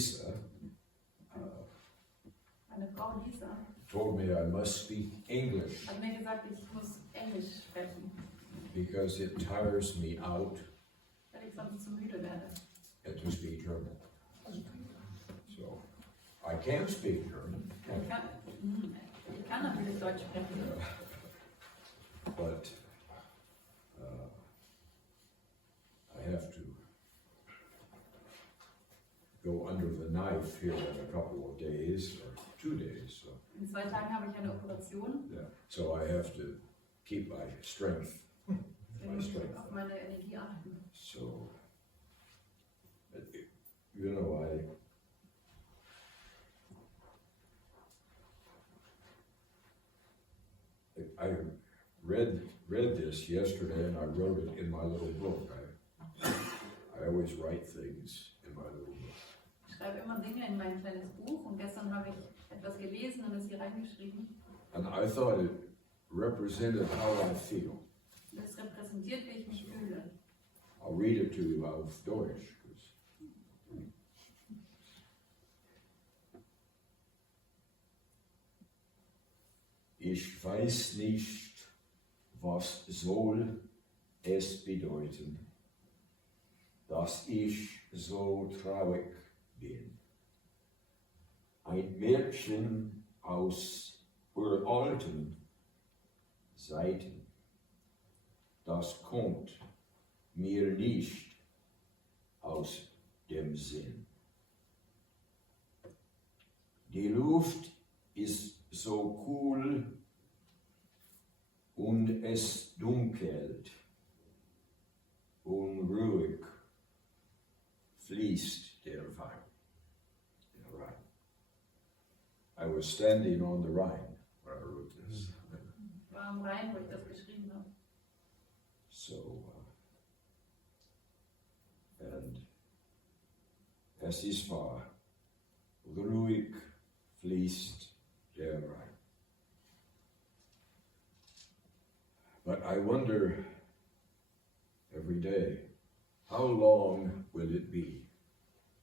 Lisa Meine Frau Lisa told me I must speak English hat mir gesagt, ich muss Englisch sprechen, because it tires me out weil ich sonst zu müde werde. and to speak German. So I can speak German, Ich kann natürlich Deutsch sprechen, but I have to go under the knife here in a couple of days or 2 days. So, in 2 Tagen habe ich eine Operation, yeah. So I have to keep my strength. deswegen muss ich auf meine Energie achten. So, you know, I read this yesterday and I wrote it in my little book. I always write things in my little book. Ich schreibe immer Dinge in mein kleines Buch und gestern habe ich etwas gelesen und es hier reingeschrieben. And I thought it represented how I feel. Das repräsentiert, wie ich mich fühle. I'll read it to you auf Deutsch. Ich weiß nicht, was soll es bedeuten, dass ich so traurig bin. Ein Mädchen aus uralten Zeiten, das kommt mir nicht aus dem Sinn. Die Luft ist so cool und es dunkelt, unruhig fließt der Rhein. I was standing on the Rhine when I wrote this. Ich war am Rhein, wo ich das geschrieben habe. So, and es ist wahr, ruhig fließt der Rhein. But I wonder every day, how long will it be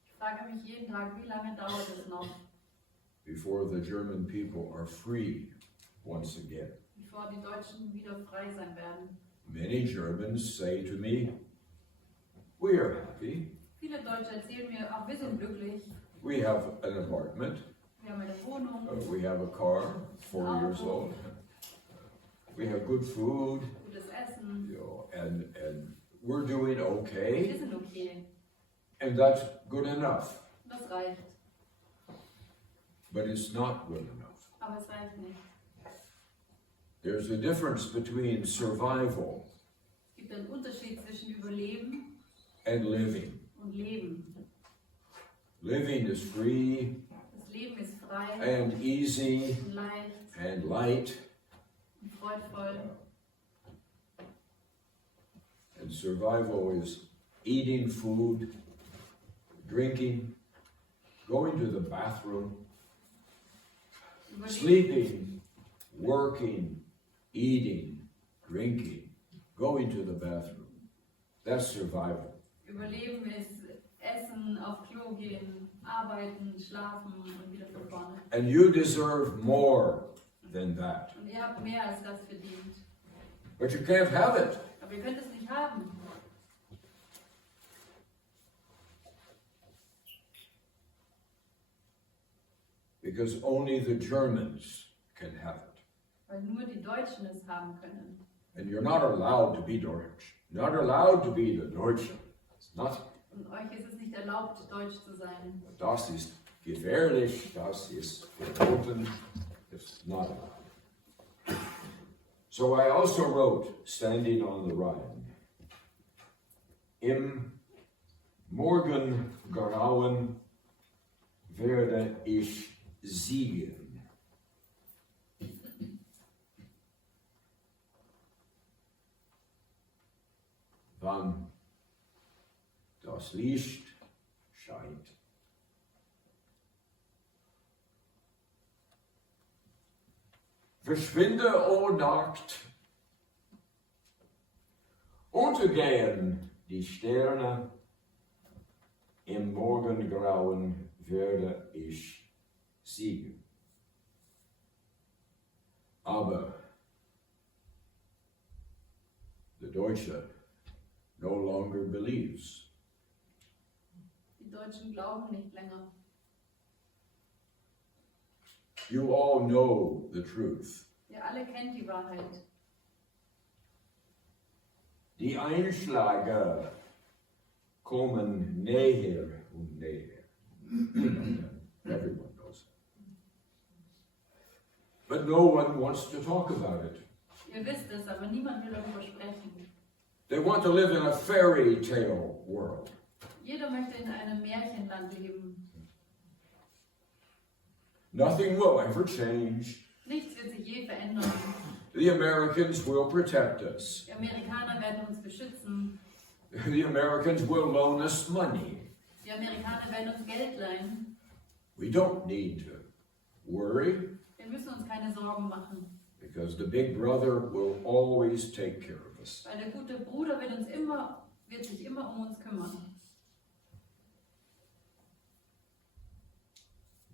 Ich frage mich jeden Tag, wie lange dauert es noch, before the German people are free once again? bevor die Deutschen wieder frei sein werden. Many Germans say to me, we are happy, Viele Deutsche erzählen mir, ach, wir sind glücklich, we have an apartment, wir haben eine Wohnung, we have a car, 4 years old, we have good food, gutes Essen, you know, and we're doing okay, wir sind okay, and that's good enough. das reicht, But it's not good enough. aber es reicht nicht. There's a difference between survival Es gibt einen Unterschied zwischen Überleben and living. und Leben. Living is free Das Leben ist frei and easy und leicht and light, und freudvoll. and survival is eating food, drinking, going to the bathroom, Überleben, sleeping, working, eating, drinking, going to the bathroom. That's survival. Überleben ist Essen, auf Klo gehen, arbeiten, schlafen und wieder von vorne. And you deserve more than that. Und ihr habt mehr als das verdient. But you can't have it. Aber ihr könnt es nicht haben. Because only the Germans can have it. Weil nur die Deutschen es haben können. And you're not allowed to be Deutsch. Not allowed to be the Deutsche. It's not. Und euch ist es nicht erlaubt, Deutsch zu sein. Das ist gefährlich. Das ist verboten. It's not allowed. So I also wrote, standing on the Rhine, im Morgengrauen werde ich siegen. Wann das Licht scheint. Verschwinde, o Nacht, untergehen die Sterne, im Morgengrauen werde ich siegen. Aber the Deutsche no longer believes. Die Deutschen glauben nicht länger. You all know the truth. Ihr alle kennt die Wahrheit. Die Einschläge kommen näher und näher. Everyone knows that. But no one wants to talk about it. Ihr wisst es, aber niemand will darüber sprechen. They want to live in a fairy tale world. Jeder möchte in einem Märchenland leben. Nothing will ever change. Nichts wird sich je verändern. The Americans will protect us. Die Amerikaner werden uns beschützen. The Americans will loan us money. Die Amerikaner werden uns Geld leihen. We don't need to worry Wir müssen uns keine Sorgen machen. because the big brother will always take care of us. Weil der gute Bruder wird sich immer um uns kümmern.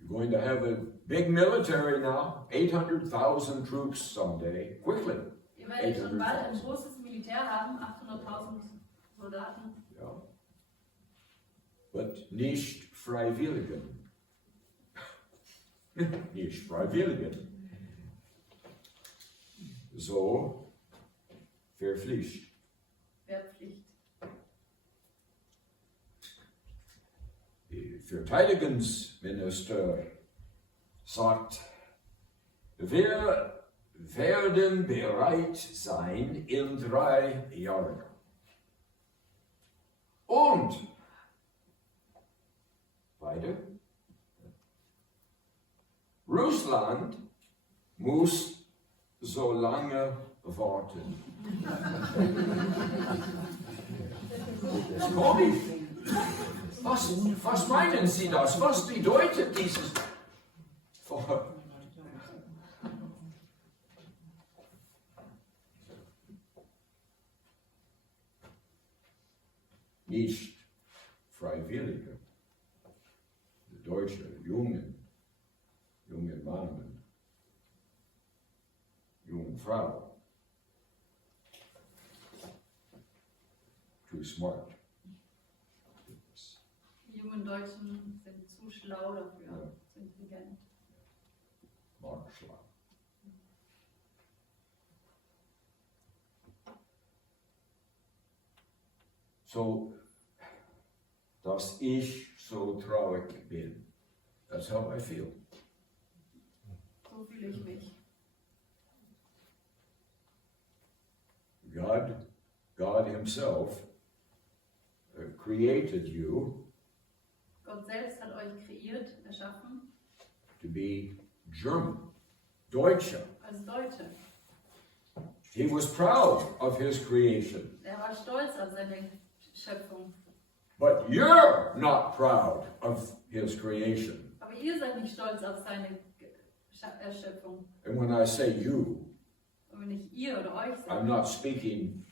You're going to have a big military now, 800,000 troops someday, quickly. Ihr werdet schon bald ein großes Militär haben, 800.000 Soldaten. Yeah. But nicht freiwilligen. Nicht freiwilligen. So verpflichtet. Wehrpflicht. Die Verteidigungsminister sagt, wir werden bereit sein in 3 Jahren. Und weiter, Russland muss so lange warten. Das ist komisch. Was meinen Sie das? Was bedeutet dieses Wort? Nicht Freiwillige. Die deutsche jungen Mann, jungen Frau. Too smart. Die jungen Deutschen sind zu schlau dafür, Ja. zu intelligent. Markschlag. So, dass ich so traurig bin. That's how I feel. So fühle ich mich. God Himself created you Gott selbst hat euch kreiert, erschaffen, to be German, Deutsche. als Deutsche. He was proud of His creation. Er war stolz auf seine Schöpfung. But you're not proud of His creation. Aber ihr seid nicht stolz auf seine Erschöpfung. And when I say you, Und wenn ich ihr oder euch I'm sage, not speaking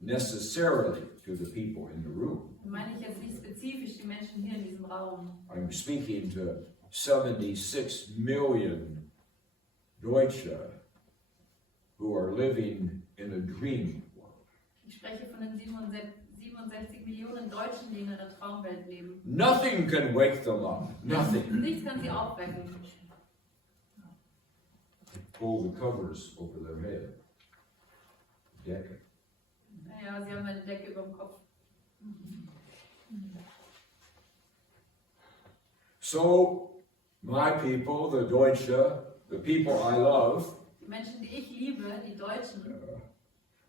necessarily to the people in the room. dann meine ich jetzt nicht spezifisch die Menschen hier in diesem Raum. I'm speaking to 76 million Deutsche who are living in a dream world. Ich spreche von den 67 Millionen Deutschen, die in einer Traumwelt leben. Nothing can wake them up. Nothing. Nichts kann sie aufwecken. Pull the covers over their head. Decke. Naja, sie haben eine Decke über dem Kopf. So, my people, the Deutsche, the people I love, Die Menschen, die ich liebe, die Deutschen,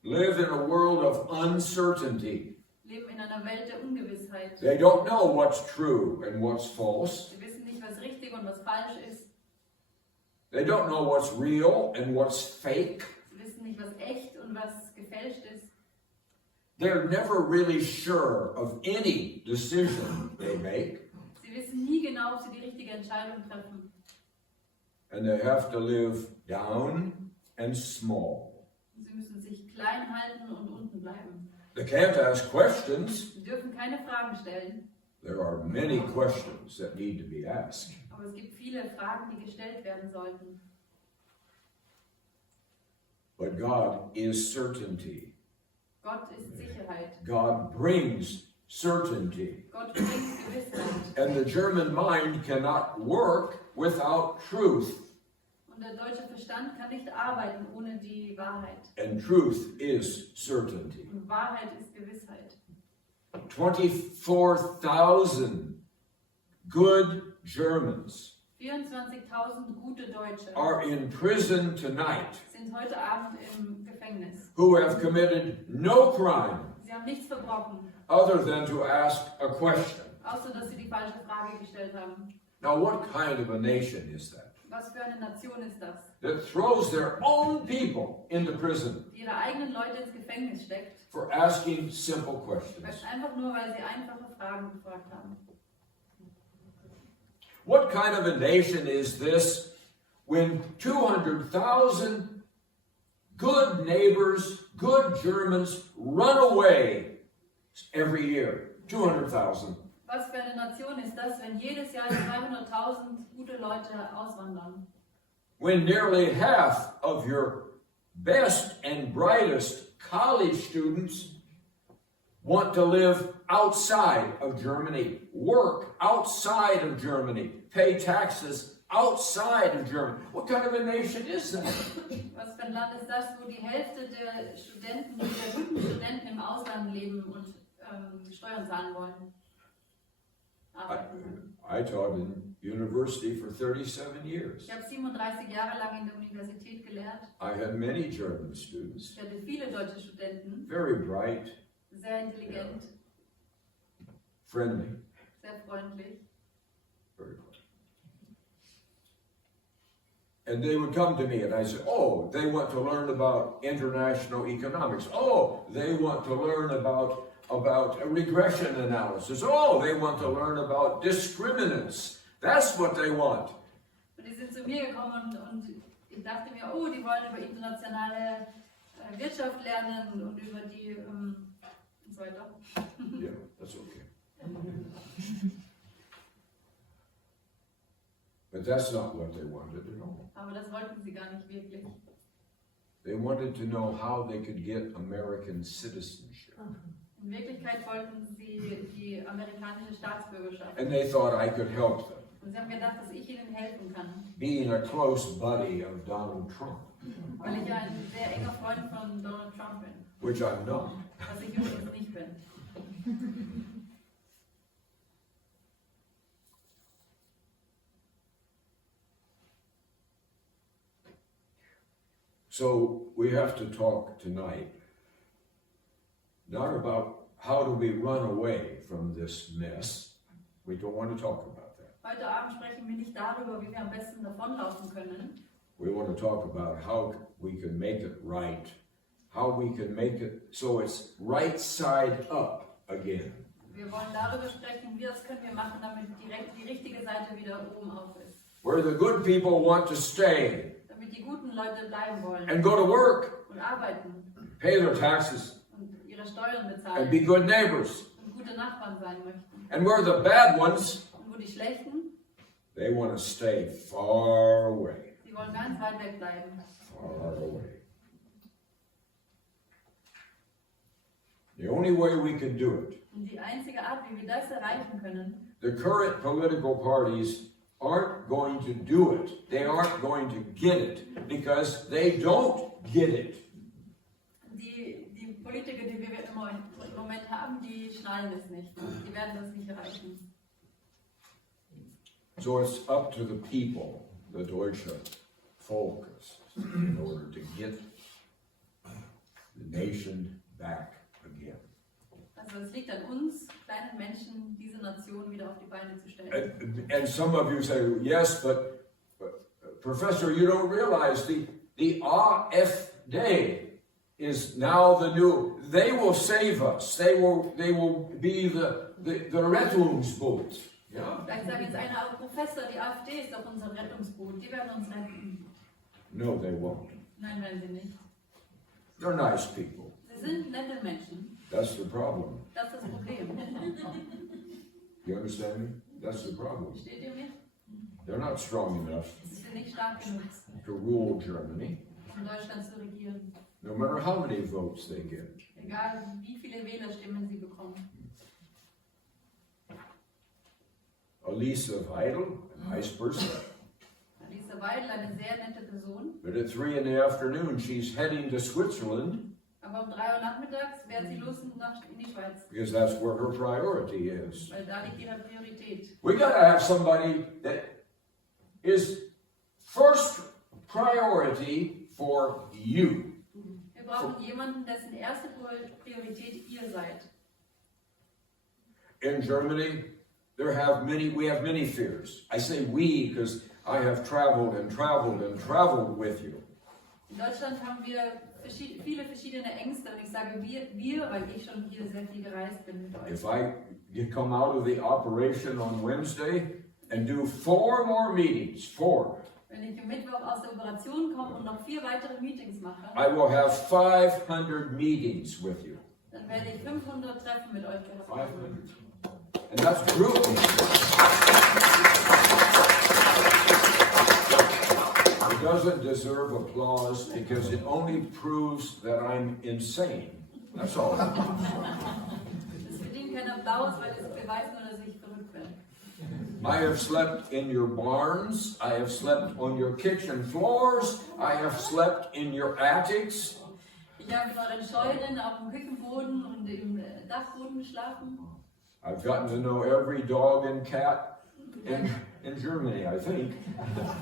live in a world of uncertainty. leben in einer Welt der Ungewissheit. They don't know what's true and what's false. Sie wissen nicht, was richtig und was falsch ist. They don't know what's real and what's fake. Sie wissen nicht, was echt und was gefälscht ist. They're never really sure of any decision they make. Sie wissen nie genau, ob sie die richtige Entscheidung treffen. And they have to live down and small. Und sie müssen sich klein halten und unten bleiben. They can't ask questions. Sie dürfen keine Fragen stellen. There are many questions that need to be asked. Aber es gibt viele Fragen, die gestellt werden sollten. But God is certainty. Gott ist Sicherheit. God brings certainty. Gott bringt Gewissheit. And the German mind cannot work without truth. Und der deutsche Verstand kann nicht arbeiten ohne die Wahrheit. And truth is certainty. Und Wahrheit ist Gewissheit. 24,000 good Germans 24.000 gute Deutsche are in prison tonight sind heute Abend im Gefängnis. who have committed no crime Sie haben nichts verbrochen, other than to ask a question. außer dass sie die falsche Frage gestellt haben. Now, what kind of a nation is that? Was für eine Nation ist das, That throws their own people into prison die ihre eigenen Leute ins Gefängnis steckt, for asking simple questions? einfach nur, weil sie einfache Fragen gefragt haben. What kind of a nation is this when 200,000 good neighbors, good Germans run away every year? 200,000. Was für eine Nation ist das, wenn jedes Jahr 200.000 gute Leute auswandern? When nearly half of your best and brightest college students want to live outside of Germany, work outside of Germany, pay taxes outside of Germany. What kind of a nation is that? Was für ein Land ist das, wo die Hälfte der Studenten, der guten Studenten im Ausland leben und Steuern zahlen wollen? I taught in university for 37 years. Ich habe 37 Jahre lang in der Universität gelehrt. I had many German students, Ich hatte viele deutsche Studenten, very bright, sehr intelligent, friendly, sehr freundlich. very bright. And they would come to me and I said, oh, they want to learn about international economics. Oh, they want to learn about regression analysis. Oh, they want to learn about discriminants. That's what they want. Und die sind zu mir gekommen und ich dachte mir, oh, die wollen über internationale Wirtschaft lernen und über die und so weiter. Yeah, that's okay. But that's not what they wanted at all. Aber das wollten sie gar nicht wirklich. They wanted to know how they could get American citizenship. In Wirklichkeit wollten sie die amerikanische Staatsbürgerschaft. And they thought I could help them. Und sie haben gedacht, dass ich ihnen helfen kann. Being a close buddy of Donald Trump, Weil ich ja ein sehr enger Freund von Donald Trump bin. which I'm not. Was ich übrigens nicht bin. So we have to talk tonight, not about how do we run away from this mess. We don't want to talk about that. Heute Abend sprechen wir nicht darüber, wie wir am besten davonlaufen können. We want to talk about how we can make it right, how we can make it so it's right side up again. Wir wollen darüber sprechen, wie das können wir machen, damit direkt die richtige Seite wieder oben auf ist. Where the good people want to stay Damit die guten Leute bleiben wollen and go to work, und arbeiten pay their taxes, und ihre Steuern and bezahlen be good neighbors. und gute Nachbarn sein möchten. And where the bad ones, Und wo die Schlechten, they want to stay far away, die wollen ganz weit weg bleiben. far away. The only way we can do it, Und die einzige Art, wie wir das erreichen können, the current political parties aren't going to do it. They aren't going to get it because they don't get it. die Politiker, die wir im Moment haben, die schnallen es nicht. Die werden das nicht erreichen. So it's up to the people, the Deutsche Volk, in order to get the nation back again. Also es liegt an uns, kleinen Menschen, diese Nation wieder auf die Beine zu stellen. And some of you say, yes, but Professor, you don't realize the AfD is now the new, they will save us. They will be the Rettungsboot. Yeah? Vielleicht sagt jetzt einer, aber Professor, die AfD ist doch unser Rettungsboot, die werden uns retten. No, they won't. Nein, werden sie nicht. They're nice people. Sie sind nette Menschen. That's the problem. Das ist das Problem. You understand me? That's the problem. Versteht ihr mich? They're not strong enough Sie sind nicht stark genug, to rule Germany, um Deutschland zu regieren. no matter how many votes they get. Egal, wie viele Wählerstimmen sie bekommen. Lisa Weidel, a nice person, Lisa Weidel, eine sehr nette Person. but at 3 in the afternoon she's heading to Switzerland Aber um 3 Uhr nachmittags fährt sie los in die Schweiz. because that's where her priority is. Weil da liegt ihre Priorität. We gotta have somebody that is first priority for you. Wir brauchen jemanden, dessen erste Priorität ihr seid. In Germany, we have many fears. I say we because I have traveled with you. In Deutschland haben wir viele verschiedene Ängste und ich sage wir, weil ich schon hier sehr viel gereist bin mit euch. If you come out of the operation on Wednesday and do 4 more meetings, 4, Wenn ich am Mittwoch aus der Operation komme und noch 4 weitere Meetings mache, I will have 500 meetings with you. dann werde ich 500 Treffen mit euch gehabt haben. 500. And that's brutal. It doesn't deserve applause because it only proves that I'm insane. That's all. Es verdient keinen Applaus, weil es beweist nur, dass ich verrückt bin. I have slept in your barns. I have slept on your kitchen floors. I have slept in your attics. Ich habe in euren Scheunen, auf dem Küchenboden und im Dachboden geschlafen. I've gotten to know every dog and cat in Germany, I think.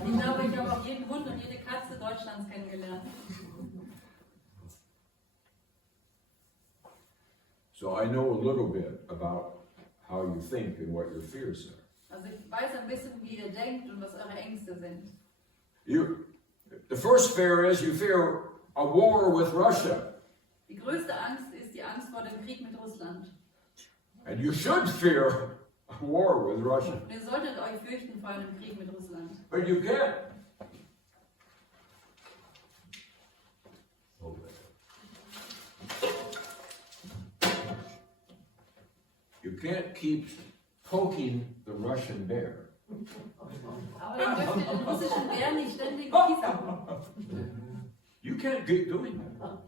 Ich glaube, ich habe auch jeden Hund und jede Katze Deutschlands kennengelernt. So I know a little bit about how you think and what your fears are. Also ich weiß ein bisschen, wie ihr denkt und was eure Ängste sind. The first fear is you fear a war with Russia. Die größte Angst ist die Angst vor dem Krieg mit Russland. And you should fear a war with Russia. Und ihr solltet euch fürchten vor einem Krieg mit Russland. But you can't. You can't keep poking the Russian bear. Aber ihr dürft den russischen Bär nicht ständig gießen. You can't keep doing that.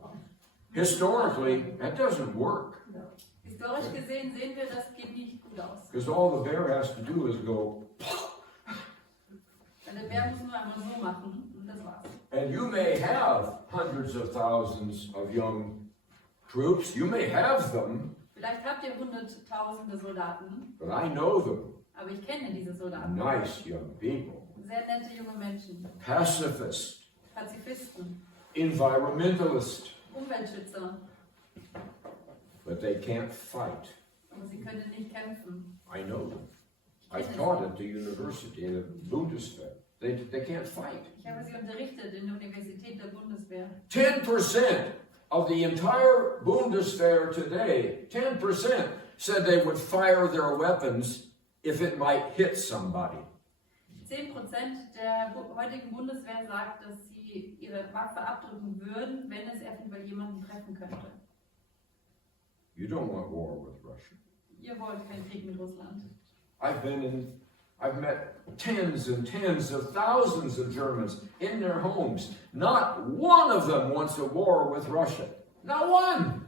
Historically, that doesn't work. Historisch gesehen sehen wir, das geht nicht gut aus. Because all the bear has to do is go, Weil der Bär muss nur einmal so machen und das war's. and you may have hundreds of thousands of young troops. You may have them, Vielleicht habt ihr hunderttausende Soldaten, but I know them. aber ich kenne diese Soldaten. Nice young people. Sehr nette junge Menschen. Pacifists, Pazifisten, environmentalists, Umweltschützer. but they can't fight. Aber sie können nicht kämpfen. I know them. I've taught at the university, the Bundeswehr. They can't fight. Ich habe sie unterrichtet in der Universität der Bundeswehr. 10% of the entire Bundeswehr today, 10% said they would fire their weapons if it might hit somebody. 10% der heutigen Bundeswehr sagt, dass sie ihre Waffe abdrücken würden, wenn es eventuell jemanden treffen könnte. You don't want war with Russia. Ihr wollt keinen Krieg mit Russland. I've met tens and tens of thousands of Germans in their homes. Not one of them wants a war with Russia. Not one.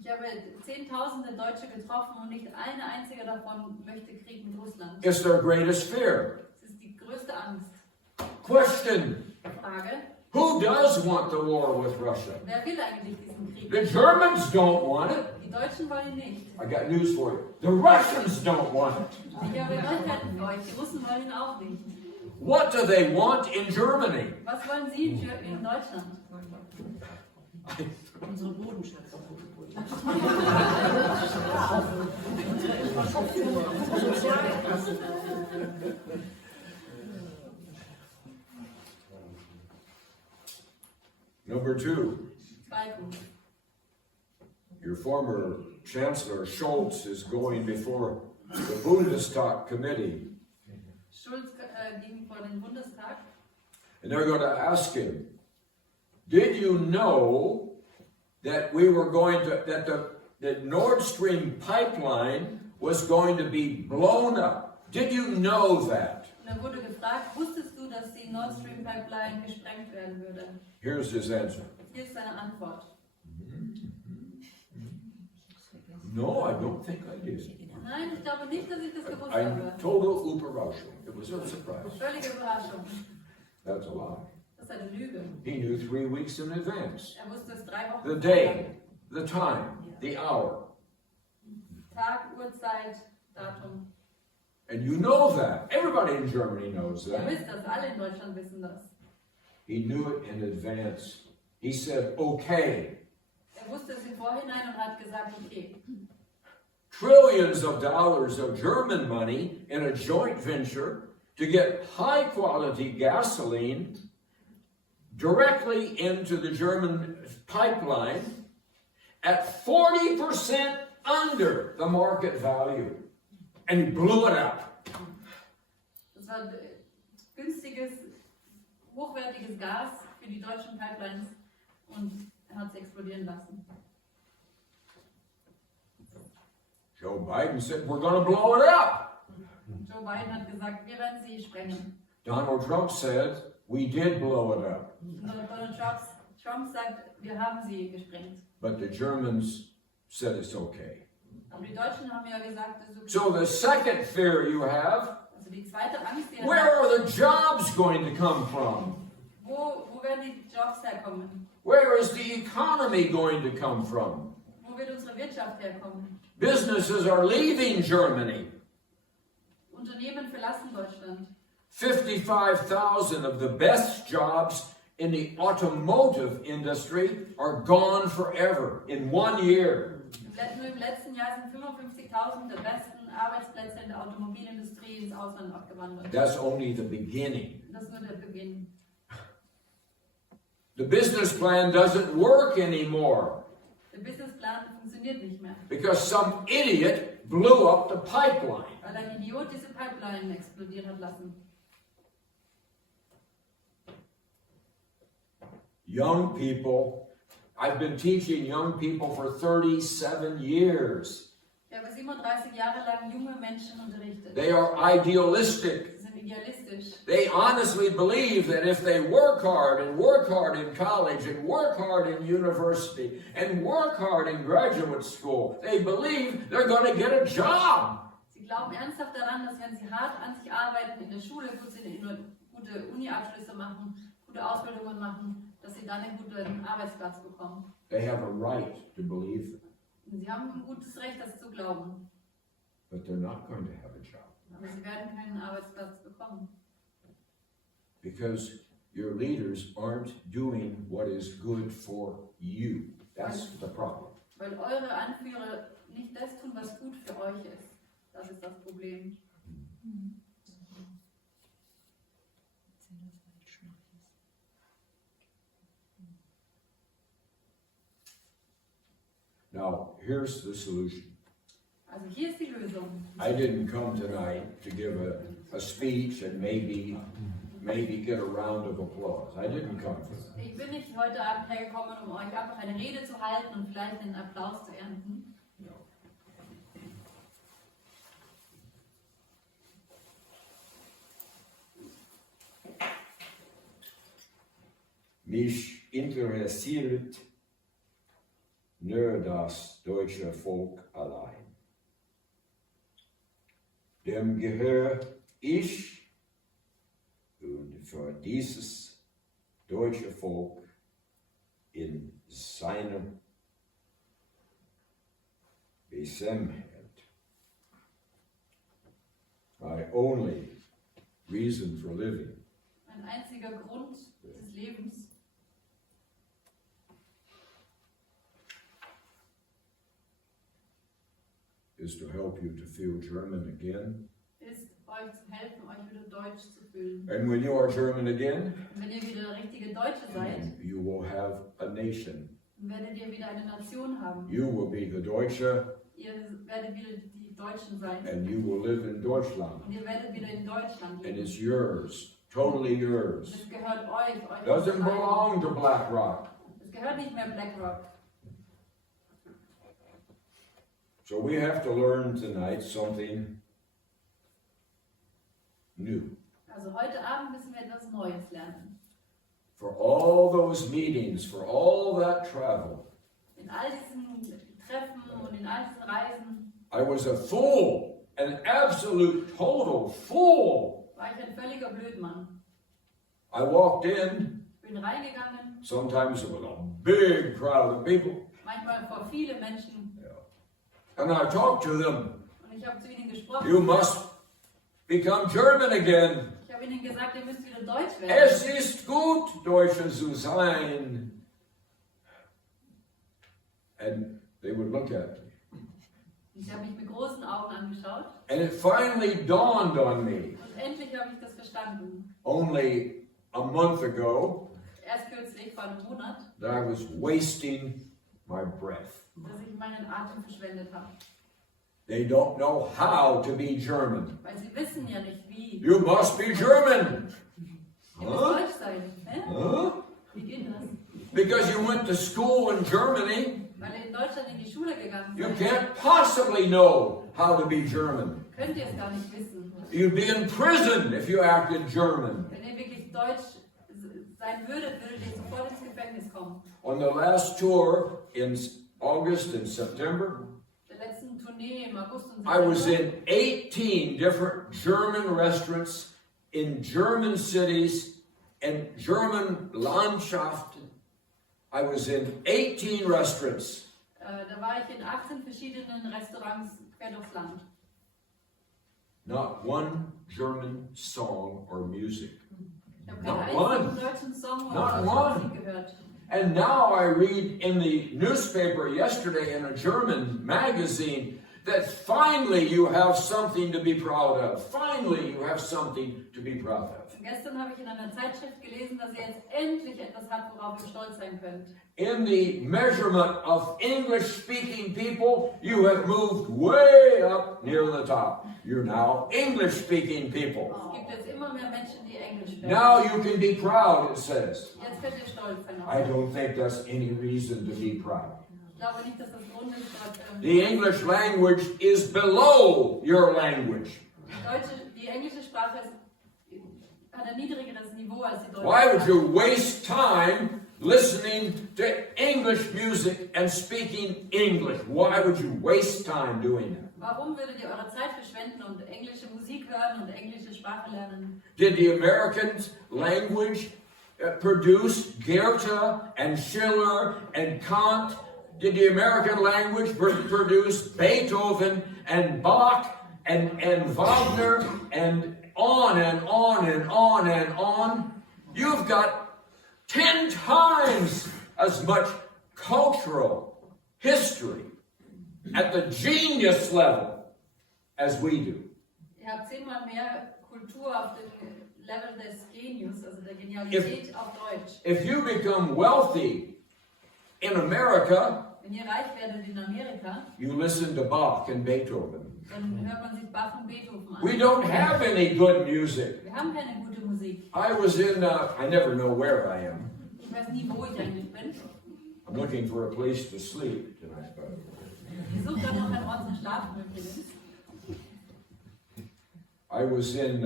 Ich habe Zehntausende Deutsche getroffen und nicht eine einzige davon möchte Krieg mit Russland. It's their greatest fear. Das ist die größte Angst. Question. Frage, Who does want the war with Russia? wer will eigentlich diesen Krieg? The Germans don't want it. Die Deutschen wollen ihn nicht. I got news for you. The Russians don't want it. Ich habe Neuigkeiten für euch. Die Russen wollen ihn auch nicht. What do they want in Germany? Was wollen Sie in Deutschland? Unsere Bodenschätze. Number 2, Zweitens, your former Chancellor Scholz is going before the Bundestag committee, Schulz ging vor den Bundestag and they're going to ask him, did you know that we were going to, that the Nord Stream pipeline was going to be blown up. Did you know that? Und er wurde gefragt, wusstest du, dass die Nord Stream Pipeline gesprengt werden würde? Here's his answer. Hier ist seine Antwort. No, I don't think I did. Nein, ich glaube nicht, dass ich das gewusst I'm habe. total Überraschung. It was a surprise. Völlige Überraschung. That's a lie. Das ist eine Lüge. He knew 3 weeks in advance. Er wusste es 3 Wochen The day, the time, the hour. Tag, Uhrzeit, Datum. And you know that. Everybody in Germany knows Ihr that. wisst das, alle in Deutschland wissen das. He knew it in advance. He said, okay. Er wusste es im Vorhinein und hat gesagt, okay. Trillions of dollars of German money in a joint venture to get high quality gasoline directly into the German pipeline at 40% under the market value. And he blew it up. Das war günstiges, hochwertiges Gas für die deutschen Pipelines und er hat es explodieren lassen. Joe Biden said, we're going to blow it up. Joe Biden hat gesagt, wir werden sie sprengen. Donald Trump said, we did blow it up. Und Donald Trump sagt, wir haben sie gesprengt. But the Germans said it's okay. Aber die Deutschen haben ja gesagt, das ist okay. So the second fear you have, Also die zweite Angst, die er where hat, are the jobs going to come from? wo werden die Jobs herkommen? Where is the economy going to come from? Wo wird unsere Wirtschaft herkommen? Businesses are leaving Germany. Unternehmen verlassen Deutschland. 55,000 of the best jobs in the automotive industry are gone forever in 1 year. Nur im letzten Jahr sind 55.000 der besten Arbeitsplätze in der Automobilindustrie ins Ausland abgewandert. That's only the beginning. Das ist nur der Beginn. The business plan doesn't work anymore Der Businessplan funktioniert nicht mehr, because some idiot blew up the pipeline. weil ein Idiot diese Pipeline explodieren hat lassen. Young people, I've been teaching young people for 37 years. Ich habe 37 Jahre lang junge Menschen unterrichtet. They are idealistic. Sie sind idealistisch. They honestly believe that if they work hard in college and work hard in university and work hard in graduate school, they believe they're going to get a job. Sie glauben ernsthaft daran, dass wenn sie hart an sich arbeiten, in der Schule gut sind, gute Uni-Abschlüsse machen, gute Ausbildungen machen, dass sie dann einen guten Arbeitsplatz bekommen. They have a right to believe that, Und sie haben ein gutes Recht, das zu glauben. but they're not going to have a job Aber sie werden keinen Arbeitsplatz bekommen. because your leaders aren't doing what is good for you. That's the problem. Weil eure Anführer nicht das tun, was gut für euch ist. Das ist das Problem. Now, here's the solution. Also hier ist die Lösung. I didn't come tonight to give a speech and maybe get a round of applause. I didn't come for that. Ich bin nicht heute Abend hergekommen, um euch einfach eine Rede zu halten und vielleicht einen Applaus zu ernten. No. Mich interessiert nur das deutsche Volk allein. Dem gehöre ich und für dieses deutsche Volk in seiner Besamkeit. My only reason for living Ein einziger Grund des Lebens is to help you to feel German again. ist, euch zu helfen, euch wieder deutsch zu fühlen. And when you are German again, Und wenn ihr wieder richtige Deutsche seid, you will have a nation. werdet ihr wieder eine Nation haben. You will be the Deutsche Ihr werdet wieder die Deutschen sein. and you will live in Deutschland. Und ihr werdet wieder in Deutschland And leben. it's yours, totally yours. Das gehört euch. Doesn't belong to BlackRock. Es gehört nicht mehr BlackRock. So we have to learn tonight something new. Also heute Abend müssen wir etwas Neues lernen. For all those meetings, for all that travel, In all diesen Treffen und in all diesen Reisen I was a fool, an absolute, total fool. war ich ein völliger Blödmann. I walked in, Bin reingegangen, sometimes it was a big crowd of people, manchmal vor viele Menschen, and I talked to them. und ich habe zu ihnen gesprochen. You must become German again. Ich habe ihnen gesagt, ihr müsst wieder Deutsch werden. Es ist gut, Deutsche zu sein. And they would look at me. Und sie haben mich mit großen Augen angeschaut. And it finally dawned on me, Und endlich habe ich das verstanden. only a month ago, Erst kürzlich, vor einem Monat, that I was wasting my breath. dass ich meinen Atem verschwendet habe. They don't know how to be German. Weil sie wissen ja nicht, wie. You must be German. Ihr müsst Huh? Deutsch sein. Hä? Huh? Wie geht das? Because you went to school in Germany, Weil ihr in Deutschland in die Schule gegangen you seid, can't possibly know how to be German. könnt ihr es gar nicht wissen. You'd be in prison if you acted German. Wenn ihr wirklich Deutsch sein würdet, würdet ihr sofort ins Gefängnis kommen. On the last tour in August and September, Der letzten Tournee im August und I was September in 18 different German restaurants in German cities and German Landschaften. I was in 18 restaurants. da war ich in 18 verschiedenen Restaurants quer durchs Land. Not one German song or music. Ich habe Not keinen one. einzigen deutschen Song Not oder one. deutsche Musik gehört. And now I read in the newspaper yesterday in a German magazine that finally you have something to be proud of. Finally you have something to be proud of. Und gestern habe ich in einer Zeitschrift gelesen, dass ihr jetzt endlich etwas habt, worauf ihr stolz sein könnt. In the measurement of English-speaking people, you have moved way up near the top. You're now English-speaking people. Es gibt jetzt immer mehr Menschen, die Englisch sprechen. Now you can be proud, it says. Jetzt könnt ihr stolz sein. I don't think that's any reason to be proud. Ich glaube nicht, dass das Grund ist, dass The English language is below your language. die englische Sprache hat ein niedrigeres Niveau als die deutsche Why would Sprache. you waste time listening to English music and speaking English? Why would you waste time doing that? Warum würdet ihr eure Zeit verschwenden und englische Musik hören und englische Sprache lernen? Did the American language produce Goethe and Schiller and Kant? Did the American language produce Beethoven and Bach and Wagner and on and on and on and on? You've got 10 times as much cultural history at the genius level as we do. Ihr habt 10-mal mehr Kultur auf dem Level des Genius, also der Genialität auf Deutsch. If you become wealthy in America, Wenn ihr reich werdet in Amerika, you listen to Bach and Beethoven. dann hört man sich Bach und Beethoven an. We don't have any good music. Wir haben keine gute Musik. I was in, I never know where I am. Ich weiß nie, wo ich eigentlich bin. I'm looking for a place to sleep tonight, but Ich suche gerade noch einen Ort zum Schlafen übrigens. I was in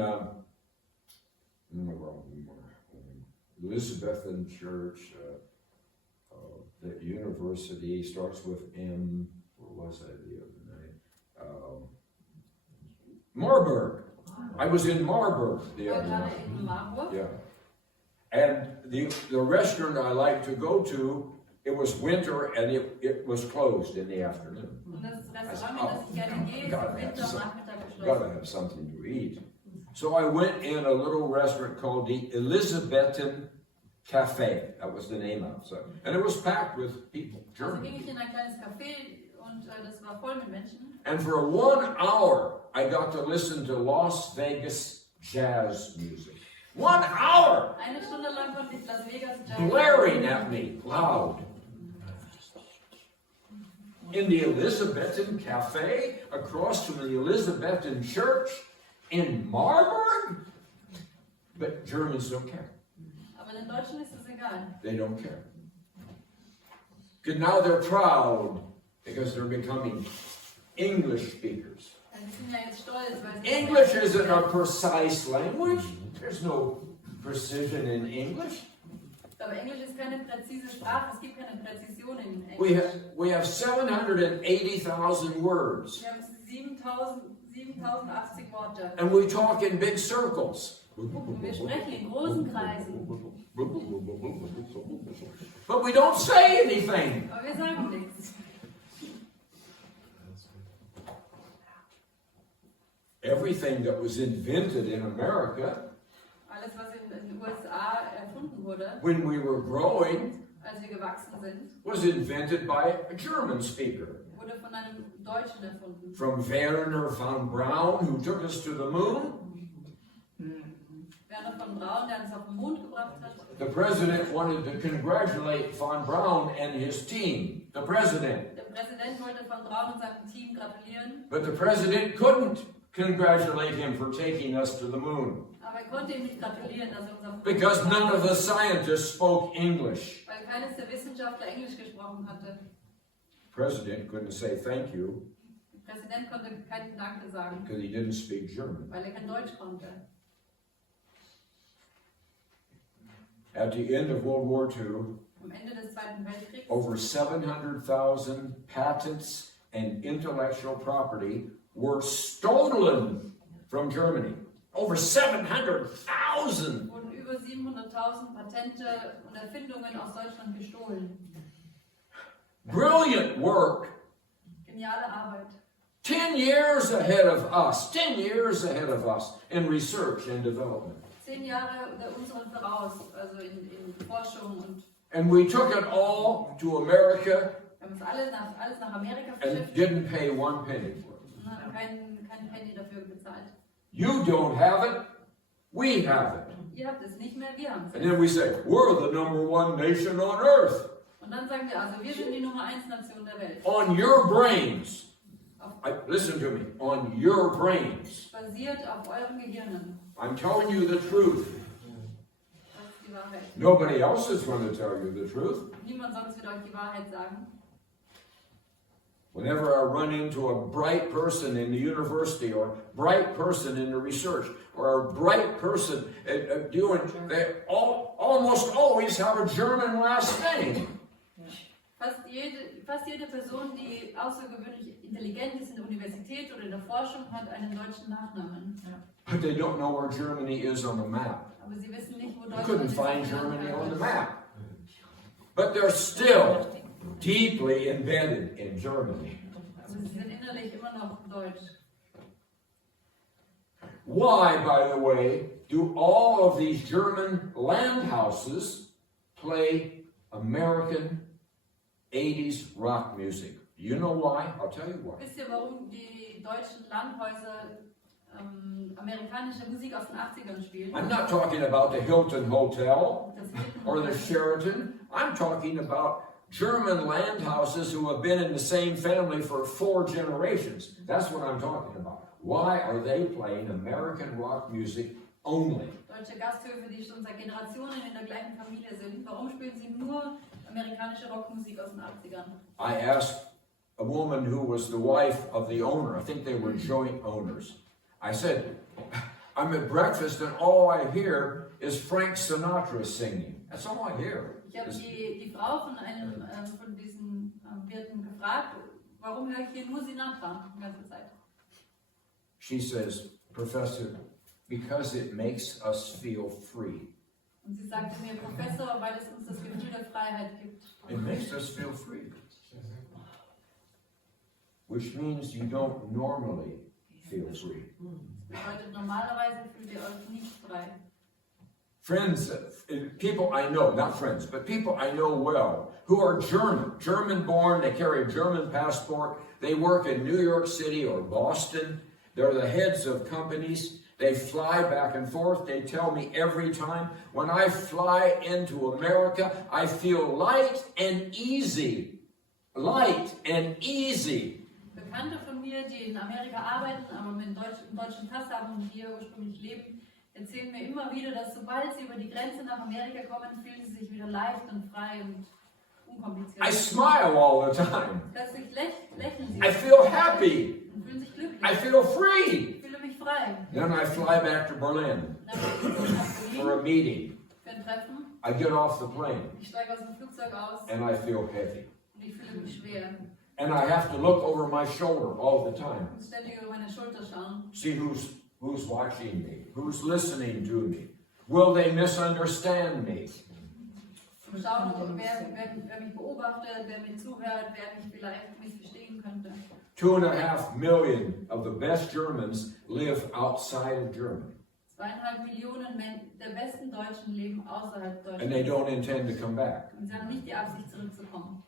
Elizabethan Church. The university starts with M. Where was I the other night? Marburg. I was in Marburg the other Gerade night. in Marburg. Yeah. And the restaurant I like to go to, it was winter and it was closed in the afternoon. Und das Restaurant, in das ich gerne gehe, ist am Winter am Nachmittag Gotta geschlossen. have something to eat. So I went in a little restaurant called the Elizabethan Cafe. That was the name of it. So, and it was packed with people, Also German. ging ich in ein kleines Café und das war voll mit Menschen. And for 1 hour, I got to listen to Las Vegas jazz music. 1 hour! Eine Stunde lang konnte ich Las Vegas Jazz Blaring at me, loud. In the Elizabethan Cafe, across from the Elizabethan Church in Marburg. But Germans don't care. Aber den Deutschen ist das egal. They don't care. Because now they're proud because they're becoming English speakers. Die sind ja jetzt stolz, weil sie English isn't a precise language. There's no precision in English. Aber Englisch ist keine präzise Sprache, es gibt keine Präzision in Englisch. We have 780,000 words. Wir haben 7080 Worte. And we talk in big circles. Und wir sprechen in großen Kreisen. But we don't say anything. Aber wir sagen nichts. Everything that was invented in America, Alles, was in den USA erfunden wurde, when we were growing, als wir gewachsen sind, was invented by a German speaker. wurde von einem Deutschen erfunden. From Werner von Braun, who took us to the moon. Werner von Braun, der uns auf den Mond gebracht hat. The president wanted to congratulate von Braun and his team. The president. Der Präsident wollte von Braun und seinem Team gratulieren, But the president couldn't congratulate him for taking us to the moon. aber er konnte ihm nicht gratulieren, dass er uns auf den Mond Because gebracht none of hat, the scientists spoke English. weil keines der Wissenschaftler Englisch gesprochen hatte. The president couldn't say thank you Der Präsident konnte keinen Danke sagen, because he didn't speak German. weil er kein Deutsch konnte. At the end of World War II, Am Ende des Zweiten Weltkriegs over 700,000 patents and intellectual property were stolen from Germany. Over 700,000! wurden über 700.000 Patente und Erfindungen aus Deutschland gestohlen. Brilliant work. Geniale Arbeit. 10 years ahead of us. 10 years ahead of us in research and development. 10 Jahre unter unseren voraus, also in Forschung, und And we took it all to America wir haben uns alles nach Amerika and verschifft didn't pay one penny for it. und haben keinen Penny dafür bezahlt. You don't have it, we have it. Ihr habt es nicht mehr, wir haben es. And then we say, we're the #1 nation on earth. Und dann sagen wir, also wir sind die Nummer 1 Nation der Welt. On your brains. Listen to me. On your brains. Basiert auf euren Gehirnen. I'm telling you the truth. Das ist die Wahrheit. Nobody else is going to tell you the truth. Niemand sonst wird euch die Wahrheit sagen. Whenever I run into a bright person in the university or bright person in the research or a bright person they almost always have a German last name. Fast jede Person, die außergewöhnlich intelligent ist in der Universität oder in der Forschung, hat einen deutschen Nachnamen. But they don't know where Germany is on the map. Aber sie wissen nicht, wo You Deutschland couldn't ist. find Germany on the map. But they're still deeply embedded in Germany. Aber sie sind innerlich immer noch deutsch. Why, by the way, do all of these German landhouses play American 80s rock music? Do you know why? I'll tell you why. Wisst ihr, warum die deutschen Landhäuser amerikanische Musik aus den 80ern spielen? I'm not talking about the Hilton Hotel Das Hilton or the Sheraton. I'm talking about German landhouses who have been in the same family for 4 generations. That's what I'm talking about. Why are they playing American rock music only? Deutsche Gasthöfe, die schon seit Generationen in der gleichen Familie sind. Warum spielen sie nur amerikanische Rockmusik aus den 80ern? I asked a woman who was the wife of the owner. I think they were joint owners. I said, I'm at breakfast and all I hear is Frank Sinatra singing. That's all I hear. Ich habe die Frau von einem von diesen Wirten gefragt, warum höre ich hier nur Sinatra die ganze Zeit? She says, Professor, because it makes us feel free. Und sie sagte mir, Professor, weil es uns das Gefühl der Freiheit gibt. It makes us feel free. Which means you don't normally feel free. Das bedeutet, normalerweise fühlt ihr euch nicht frei. Friends, people I know, not friends, but people I know well, who are German born, they carry a German passport, they work in New York City or Boston, they're the heads of companies, they fly back and forth, they tell me every time, when I fly into America, I feel light and easy. Light and easy. Bekannte von mir, die in Amerika arbeiten, aber mit einem deutschen Pass haben und hier ursprünglich leben, erzählen mir immer wieder, dass sobald sie über die Grenze nach Amerika kommen, fühlen sie sich wieder leicht und frei und unkompliziert. I smile all the time. Plötzlich lächeln sie. I feel happy. I feel free. Ich fühle mich frei. Then I fly back to Berlin Dann gehe ich nach for a Berlin meeting. für ein Treffen. I get off the plane Ich steige aus dem Flugzeug aus and I feel heavy. und ich fühle mich schwer. And I have to look over my shoulder all the time. Ich muss ständig über meine Schulter schauen. See who's watching me, who's listening to me. Will they misunderstand me? Schauen, wer mich beobachtet, wer mir zuhört, wer mich vielleicht missverstehen könnte. 2.5 million of the best Germans live outside of Germany. 2,5 Millionen der besten Deutschen leben außerhalb And they Deutschlands. don't intend to come back. Und sie haben nicht die Absicht, zurückzukommen.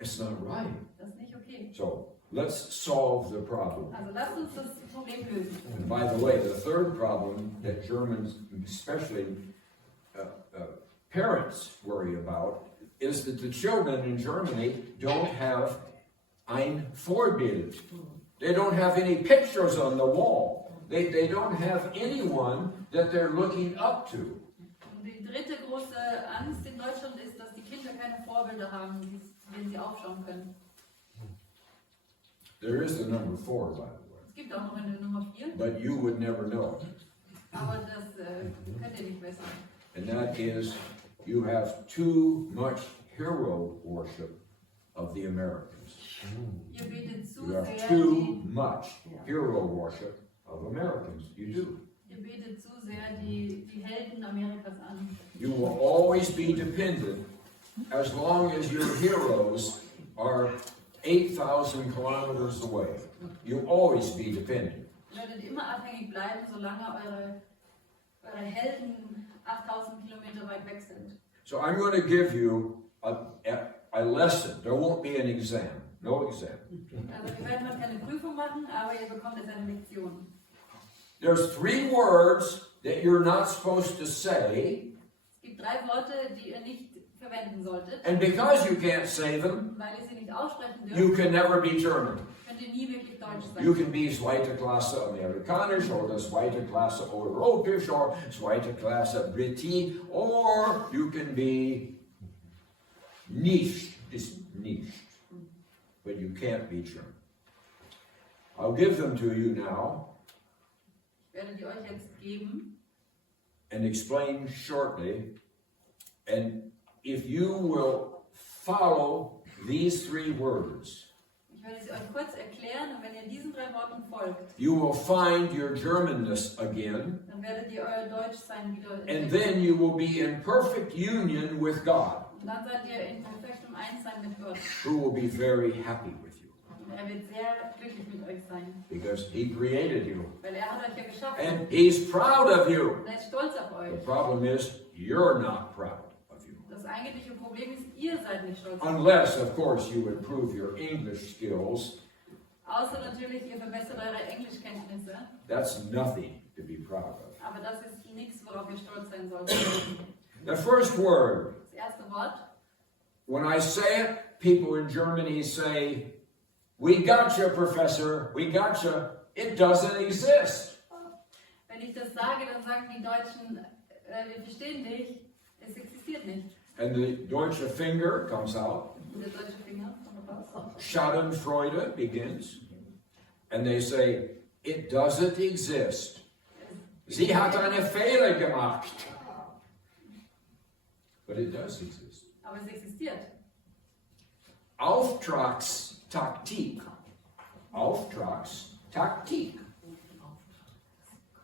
It's not right. Das ist nicht okay. So let's solve the problem. Also lasst uns das Problem lösen. And by the way, the third problem that Germans, especially parents, worry about is that the children in Germany don't have ein Vorbild. They don't have any pictures on the wall. They don't have anyone that they're looking up to. Und die dritte große Angst in Deutschland ist, dass die Kinder keine Vorbilder haben, denen sie aufschauen können. There is the number 4, by the way. Es gibt auch noch eine Nummer 4, But you would never know. aber das könnt ihr nicht wissen. And that is, you have too much hero worship of the Americans. Ihr betet zu You have sehr too much hero worship of Americans. You do. ihr betet zu sehr die Helden Amerikas an. You will always be dependent as long as your heroes are 8,000 kilometers away. You'll always be dependent. Ihr werdet immer abhängig bleiben, solange eure Helden 8000 Kilometer weit weg sind. So I'm going to give you a lesson. There won't be an exam. No exam. Also wir werden heute keine Prüfung machen, aber ihr bekommt jetzt eine Lektion. There's 3 words that you're not supposed to say, Es gibt 3 Worte, die ihr nicht verwenden solltet. and because you can't say them, Weil ihr sie nicht aussprechen you dürft, can never be German. könnt ihr nie wirklich Deutsch sein. You can be zweite Klasse Amerikanisch oder zweite Klasse Europäisch or zweite Klasse Britisch, or you can be nicht, but you can't be German. I'll give them to you now Ich werde die euch jetzt geben. and explain shortly, and if you will follow these 3 words, Ich werde sie euch kurz erklären und wenn ihr diesen 3 Worten folgt, you will find your Germanness again, dann werdet ihr euer Deutschsein wieder and entdecken. then you will be in perfect union with God, Und dann seid ihr in perfektem Einssein mit Gott. who will be very happy with you, Und er wird sehr glücklich mit euch sein, because He created you, weil er hat euch ja geschaffen. and He's proud of you. Und er ist stolz auf The euch. problem is, you're not proud of you. Das eigentliche Problem ist, ihr seid nicht stolz auf euch. Unless, of course, you improve your English skills, Außer natürlich, ihr verbessert eure Englischkenntnisse. that's nothing to be proud of. Aber das ist nichts, worauf ihr stolz sein solltet. The first word, Das erste Wort. when I say it, people in Germany say, "We gotcha, professor, we gotcha." It doesn't exist. Wenn ich das sage, dann sagen die Deutschen, wir verstehen dich. Es existiert nicht. And the deutsche Finger comes out. Und der deutsche Finger kommt raus. Schadenfreude begins. And they say, "It doesn't exist. Sie hat eine Fehler gemacht." But it does exist. Aber es existiert. Auftragstaktik. Auftragstaktik.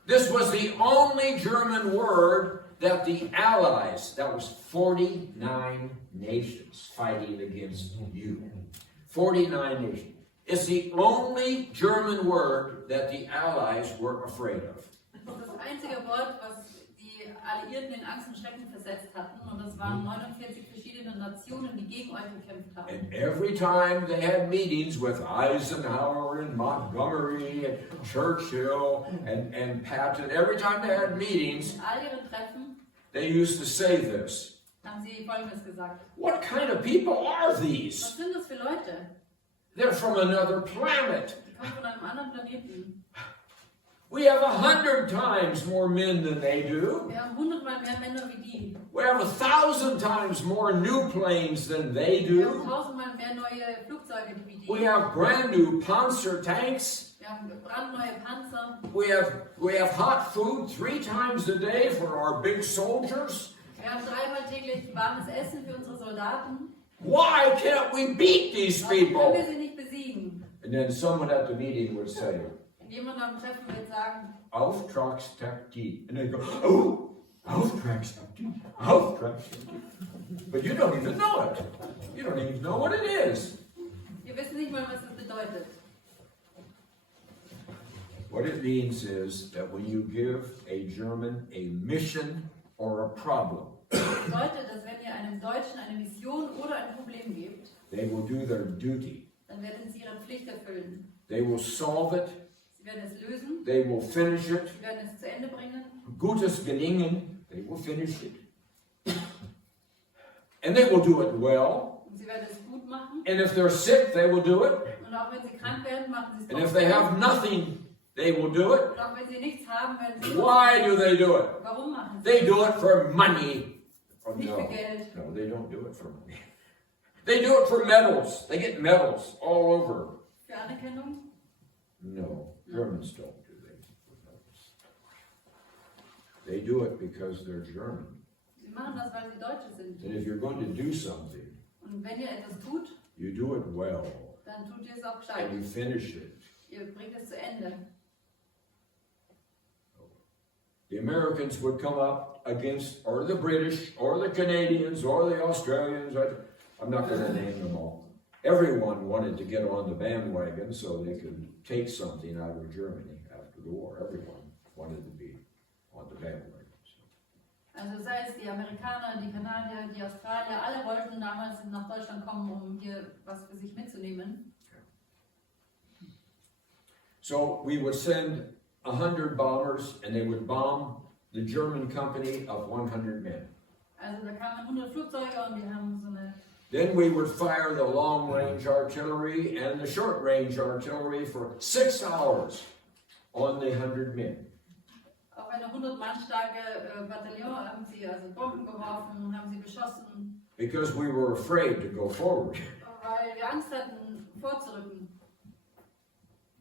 This was the only German word that the Allies, that was 49 nations fighting against you. 49 nations. It's the only German word that the Allies were afraid of. Das ist das einzige Wort, was die Alliierten in Angst und Schrecken versetzt hatten. Und das waren 49 verschiedene Nationen, die gegen euch gekämpft haben. And every time they had meetings with Eisenhower and Montgomery and Churchill and Patton, every time they had meetings, In all ihren Treffen they used to say this. haben sie Folgendes gesagt. What kind of people are Was these? sind das für Leute? They're from another planet. Die kommen von einem anderen Planeten. We have 100 times more men than they do. Wir haben 100-mal mehr Männer wie die. We have 1,000 times more new planes than they Wir haben do. 1000-mal mehr neue Flugzeuge wie die. We have brand new Panzer tanks. Wir haben brandneue Panzer. We have hot food 3 times a day for our big soldiers. Wir haben 3-mal täglich warmes Essen für unsere Soldaten. Why can't we beat these Warum können people? wir sie nicht besiegen? And then someone at the meeting would say, Und jemand am Treffen wird sagen, Auftragstaktik. And they go, oh, Auftragstaktik, Auftragstaktik. But you don't even know it. You don't even know what it is. wir wissen nicht mal, was das bedeutet. What it means is that when you give a German a mission or a problem, Das bedeutet, dass wenn ihr einem Deutschen eine Mission oder ein Problem gebt, they will do their duty. dann werden sie ihre Pflicht erfüllen. They will solve it. Sie werden es lösen, They will finish it. sie werden es zu Ende bringen. Gutes gelingen. They will finish it. And they will do it well. Und sie werden es gut machen. And if they're sick, they will do it. Und auch wenn sie krank werden, machen sie es And if they have nothing, they will do it. Und auch wenn sie nichts haben, werden sie Why do they do it? Warum machen sie They do it for money. Oh, Nicht no, für Geld. no, they don't do it for money. They do it for medals. They get medals all over. Für Anerkennung? No, Germans don't do that for medals. They do it because they're German. Sie machen das, weil sie Deutsche sind. And if you're going to do something, Und wenn ihr etwas tut, you do it well. dann tut ihr es auch gescheit. And you finish it. Ihr bringt es zu Ende. The Americans would come up against, or the British, or the Canadians, or the Australians. I'm not going to name them all. Everyone wanted to get on the bandwagon so they could take something out of Germany after the war. Everyone wanted to be on the bandwagon. Also sei es die Amerikaner, die Kanadier, die Australier, alle wollten damals nach Deutschland kommen, um hier was für sich mitzunehmen. So we would send 100 bombers, and they would bomb the German company of 100 men. Also da kamen 100 Flugzeuge und die haben so eine... Then we would fire the long-range artillery and the short-range artillery for 6 hours on the 100 men. Auf eine 100 Mann starke Bataillon haben sie also Bomben geworfen, haben sie beschossen, Because we were afraid to go forward. weil wir Angst hatten, vorzurücken.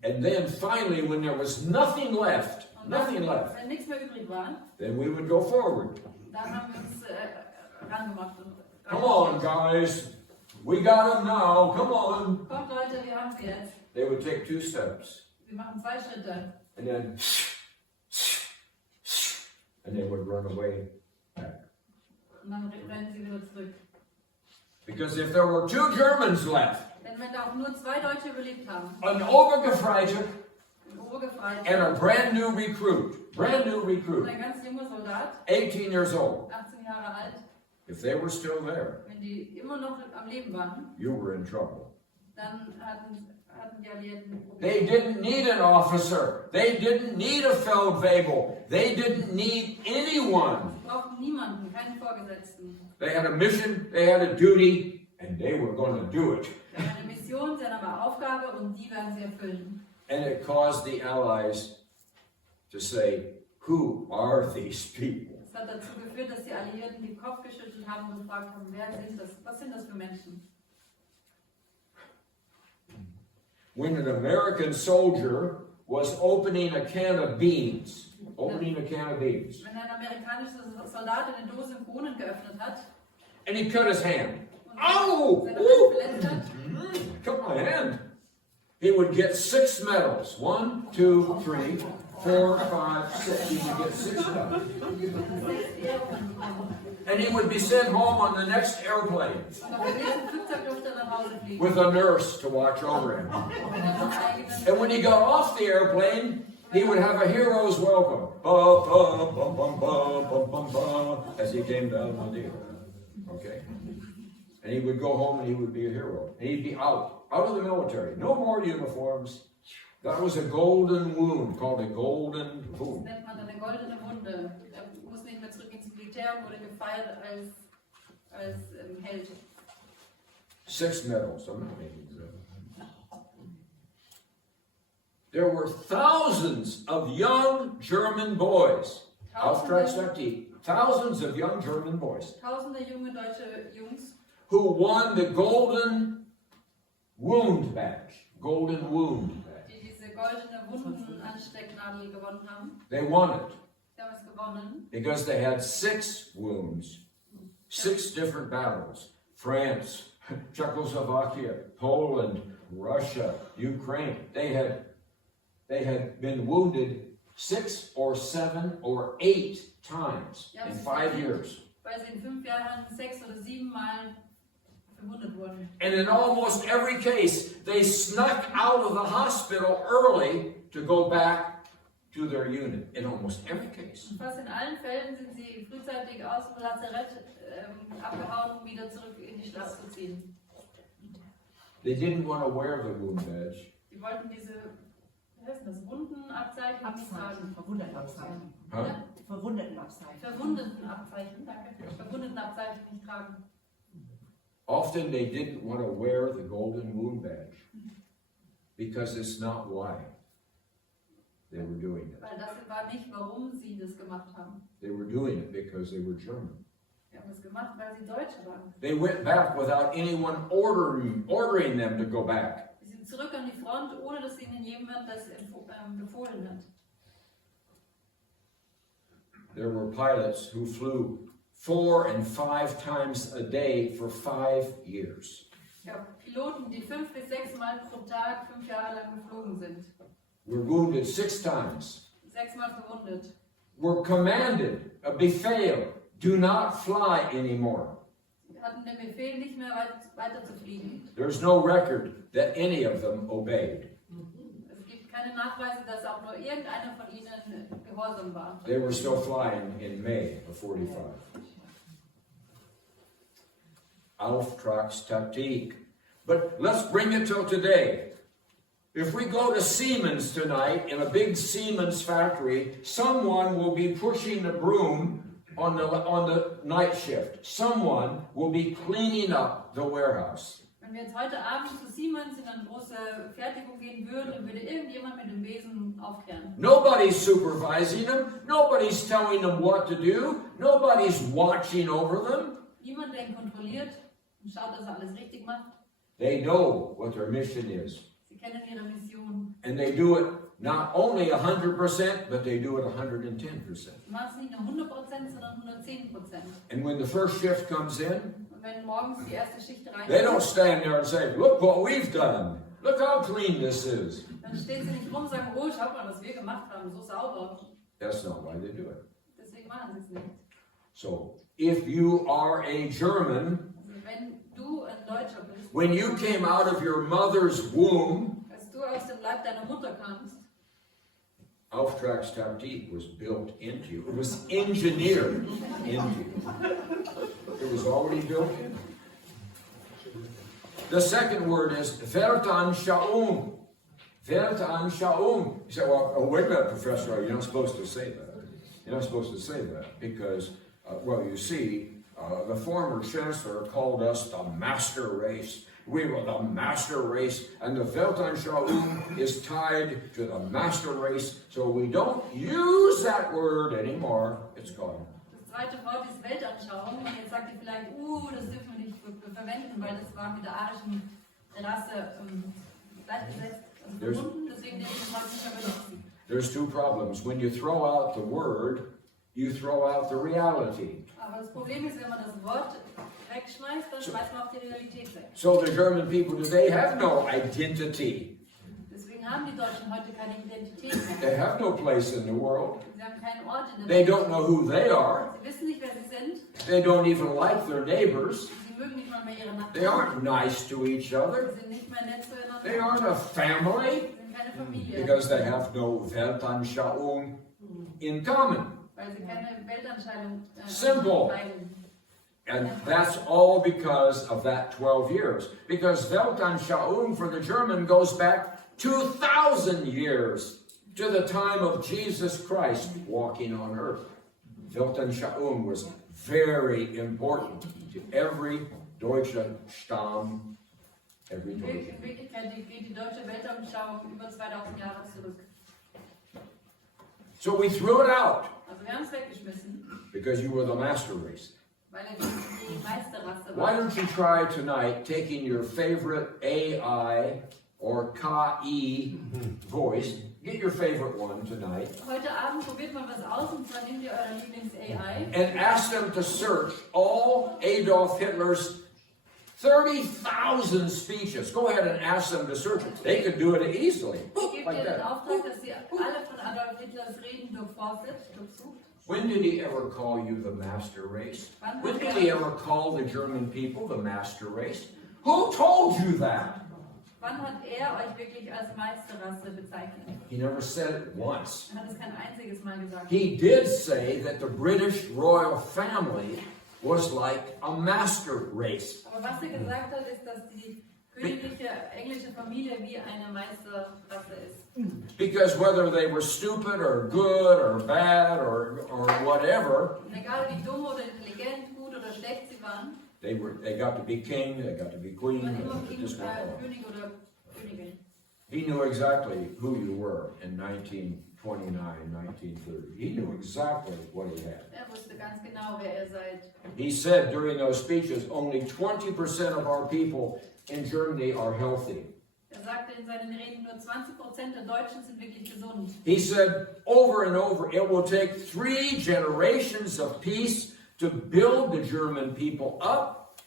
And then finally, when there was nothing left, Und dann, nothing left, wenn nichts mehr übrig war, then we would go forward. dann haben wir uns rangemacht. Und Come on, guys. We got them now. Come on. Kommt Leute, wir haben sie jetzt. They would take 2 steps. Wir machen 2 Schritte. And then, and they would run away back. Und dann rennen sie wieder zurück. Because if there were 2 Germans left, Denn wenn da auch nur 2 Deutsche überlebt haben, an Obergefreiter ein Obergefreiter and a brand new recruit, und ein ganz junger Soldat, 18 years old, 18 Jahre alt, if they were still there, wenn die immer noch am Leben waren, you were in trouble. dann hatten die Alliierten ein Problem. They didn't need an officer. They didn't need a Feldwebel. They didn't need anyone. Sie brauchten niemanden, keinen Vorgesetzten. They had a mission, they had a duty, and they were going to do it. Sie haben eine Mission, sie haben eine Aufgabe und die werden sie erfüllen. And it caused the Allies to say, who are these people? Das hat dazu geführt, dass die Alliierten den Kopf geschüttelt haben und gefragt haben, wer sind das? Was sind das für Menschen? When an American soldier was opening a can of beans, Wenn ein amerikanischer Soldat eine Dose Bohnen geöffnet hat and he cut his hand. und Oh! seine Hand verletzt hat, Cut my hand. He would get 6 medals. 1, 2, 3, 4, 5, 6. He would get 6 medals. And he would be sent home on the next airplane und auf dem nächsten Flugzeug durfte er nach Hause fliegen. with a nurse to watch over him. Und er noch eigenen And when he got off the airplane, he would have a hero's welcome. Ba, ba, bum, bum, ba, bum, bum, ba, as he came down on the air. Okay? And he would go home and he would be a hero. And he'd be out of the military. No more uniforms. That was a golden wound, called a golden Das wound. nennt man dann eine goldene Wunde. Er muss nicht mehr zurück ins Militär und wurde gefeiert als Held. 6 medals. I'm not making this up. There were thousands of young German boys. Auftragstaktik. Thousands of young German boys Tausende junge deutsche Jungs, who won the golden wound badge. Golden wound badge. die diese goldene Wundenanstecknadel gewonnen haben. They won it Sie haben es gewonnen, because they had 6 wounds, 6 different battles. France, Czechoslovakia, Poland, Russia, Ukraine. They had been wounded 6 or 7 or 8 times in 5 years. weil sie in 5 Jahren 6 oder 7 Mal verwundet wurden. And in almost every case, they snuck out of the hospital early to go back to their unit. In almost every case. Und fast in allen Fällen sind sie frühzeitig aus dem Lazarett abgehauen, um wieder zurück in die Stadt zu ziehen. They didn't want to wear the wound badge. Sie wollten diese, wie heißt das, Wundenabzeichen nicht tragen. Verwundetenabzeichen. Huh? Verwundetenabzeichen. Verwundetenabzeichen, danke. Verwundetenabzeichen nicht tragen. Often they didn't want to wear the golden wound badge because it's not why they were doing it. Weil das war nicht, warum sie das gemacht haben. They were doing it because they were German. Sie haben es gemacht, weil sie Deutsche waren. They went back without anyone ordering them to go back. Sie sind zurück an die Front, ohne dass ihnen jemand das befohlen hat. There were pilots who flew 4 and 5 times a day for 5 years. Es gab Piloten, die 5 bis 6 Mal pro Tag 5 Jahre lang geflogen sind. Were wounded 6 times. 6 Mal verwundet. Were commanded, a Befehl, do not fly anymore. Sie hatten den Befehl, nicht mehr weiter zu fliegen. There's no record that any of them obeyed. Es gibt keine Nachweise, dass auch nur irgendeiner von ihnen gehorsam war. They were still flying in May of 45. Auftragstaktik. But let's bring it till today. If we go to Siemens tonight, in a big Siemens factory, someone will be pushing the broom on the night shift. Someone will be cleaning up the warehouse. Wenn wir jetzt heute Abend zu Siemens in eine große Fertigung gehen würden, dann würde irgendjemand mit dem Besen aufkehren. Nobody's supervising them. Nobody's telling them what to do. Nobody's watching over them. Niemand, der ihn kontrolliert und schaut, dass er alles richtig macht. They know what their mission is. Sie kennen ihre Mission. And they do it not only 100%, but they do it 110%. Sie machen es nicht nur 100%, sondern 110%. And when the first shift comes in, Und wenn morgens die erste Schicht they don't reinkommt, stand there and say, look what we've done. Look how clean this is. dann stehen sie nicht rum und sagen, oh, schaut mal, was wir gemacht haben, so sauber. That's not why they do it. Deswegen machen sie es nicht. So, if you are a German, Also wenn du ein Deutscher bist, when you came out of your mother's womb, als du aus dem Leib deiner Mutter kamst, Auftragstaktik was built into you. It was engineered into you. It was already built in. The second word is Weltanschauung. Weltanschauung. You say, well, oh, wait a minute, Professor, you're not supposed to say that. You're not supposed to say that because, well, you see, the former chancellor called us the master race. We were the master race, and the Weltanschauung is tied to the master race, so we don't use that word anymore. It's gone. das zweite Wort ist Weltanschauung. Und jetzt sagt ihr vielleicht, das dürfen wir nicht verwenden, weil das war mit der arischen Rasse gleichgesetzt, also verbunden, deswegen dürfen wir das Wort nicht mehr benutzen. There's 2 problems. When you throw out the word, you throw out the reality. Aber das Problem ist, wenn man das Wort wegschmeißt, dann schmeißt man auch die Realität weg. So the German people today have no identity. Deswegen haben die Deutschen heute keine Identität They mehr. have no place in the world. Sie haben keinen Ort in der They Welt. don't know who they are. Sie wissen nicht, wer sie sind. They don't even like their neighbors. Sie mögen nicht mal mehr ihre They Nachbarn. aren't nice to each other. Sie sind nicht mehr nett zueinander. They aren't a family Sie sind keine Familie. because they have no Weltanschauung in common. Weil sie keine Weltanschauung Simple. teilen. And that's all because of that 12 years. Because Weltanschauung for the German goes back 2,000 years to the time of Jesus Christ walking on earth. Weltanschauung was very important to every deutsche Stamm, every Deutsche. In Wirklichkeit geht die deutsche Weltanschauung über 2000 Jahre zurück. So we threw it out Also wir haben es weggeschmissen, because you were the master race. weil er die Meisterrasse Why war. don't you try tonight taking your favorite AI or K-I voice. Get your favorite one tonight. Heute Abend probiert mal was aus, und zwar nehmt ihr euer Lieblings-AI. And ask them to search all Adolf Hitler's 30,000 speeches. Go ahead and ask them to search it. They could do it easily. Gebt Like ihr den that. Auftrag, dass ihr alle von Adolf Hitlers Reden durchsucht. When did he ever call you the master race? When did he ever call the German people the master race? Who told you that? Wann hat euch wirklich als Meisterrasse bezeichnet? He never said it once. Er hat es kein einziges Mal gesagt. He did say that the British royal family was like a master race. Aber was er gesagt hat, ist, dass die königliche englische Familie wie eine Meisterrasse ist. Because whether they were stupid or good or bad or whatever, Und egal wie dumm oder intelligent, gut oder schlecht sie waren, they got to be king, they got to be queen. waren immer It just went on. König oder Königin. He knew exactly who you were in 1929, 1930. He knew exactly what he had. Er wusste ganz genau, wer ihr seid. He said during those speeches, only 20% of our people in Germany are healthy. Er sagte in seinen Reden, nur 20% der Deutschen sind wirklich gesund. He said over and over, it will take 3 generations of peace to build the German people up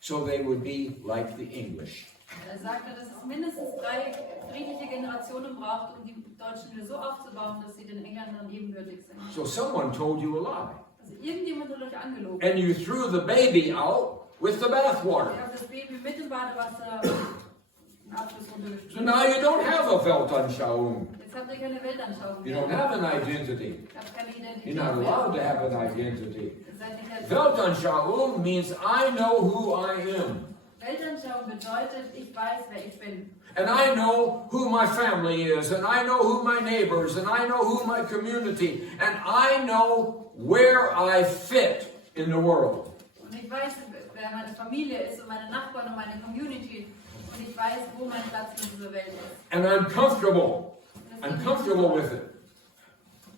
so they would be like the English. Er sagte, dass es mindestens 3 friedliche Generationen braucht, um die Deutschen wieder so aufzubauen, dass sie den Engländern ebenbürtig sind. So someone told you a lie. Also irgendjemand hat euch angelogen. And you threw the baby out with the bathwater. Ihr habt das Baby mit dem Badewasser im Abfluss So runtergespült. now you don't have a Weltanschauung. Jetzt habt ihr keine Weltanschauung You mehr. don't have an identity. Ihr habt keine Identität You're not allowed to mehr. have an identity. Ihr seid nicht als Weltanschauung means I know who I am. Weltanschauung bedeutet, ich weiß, wer ich bin. And I know who my family is, and I know who my neighbors, and I know who my community, and I know where I fit in the world. Und ich weiß, wer meine Familie ist und meine Nachbarn und meine Community. Und ich weiß, wo mein Platz in dieser Welt ist. And I'm comfortable. I'm comfortable with it.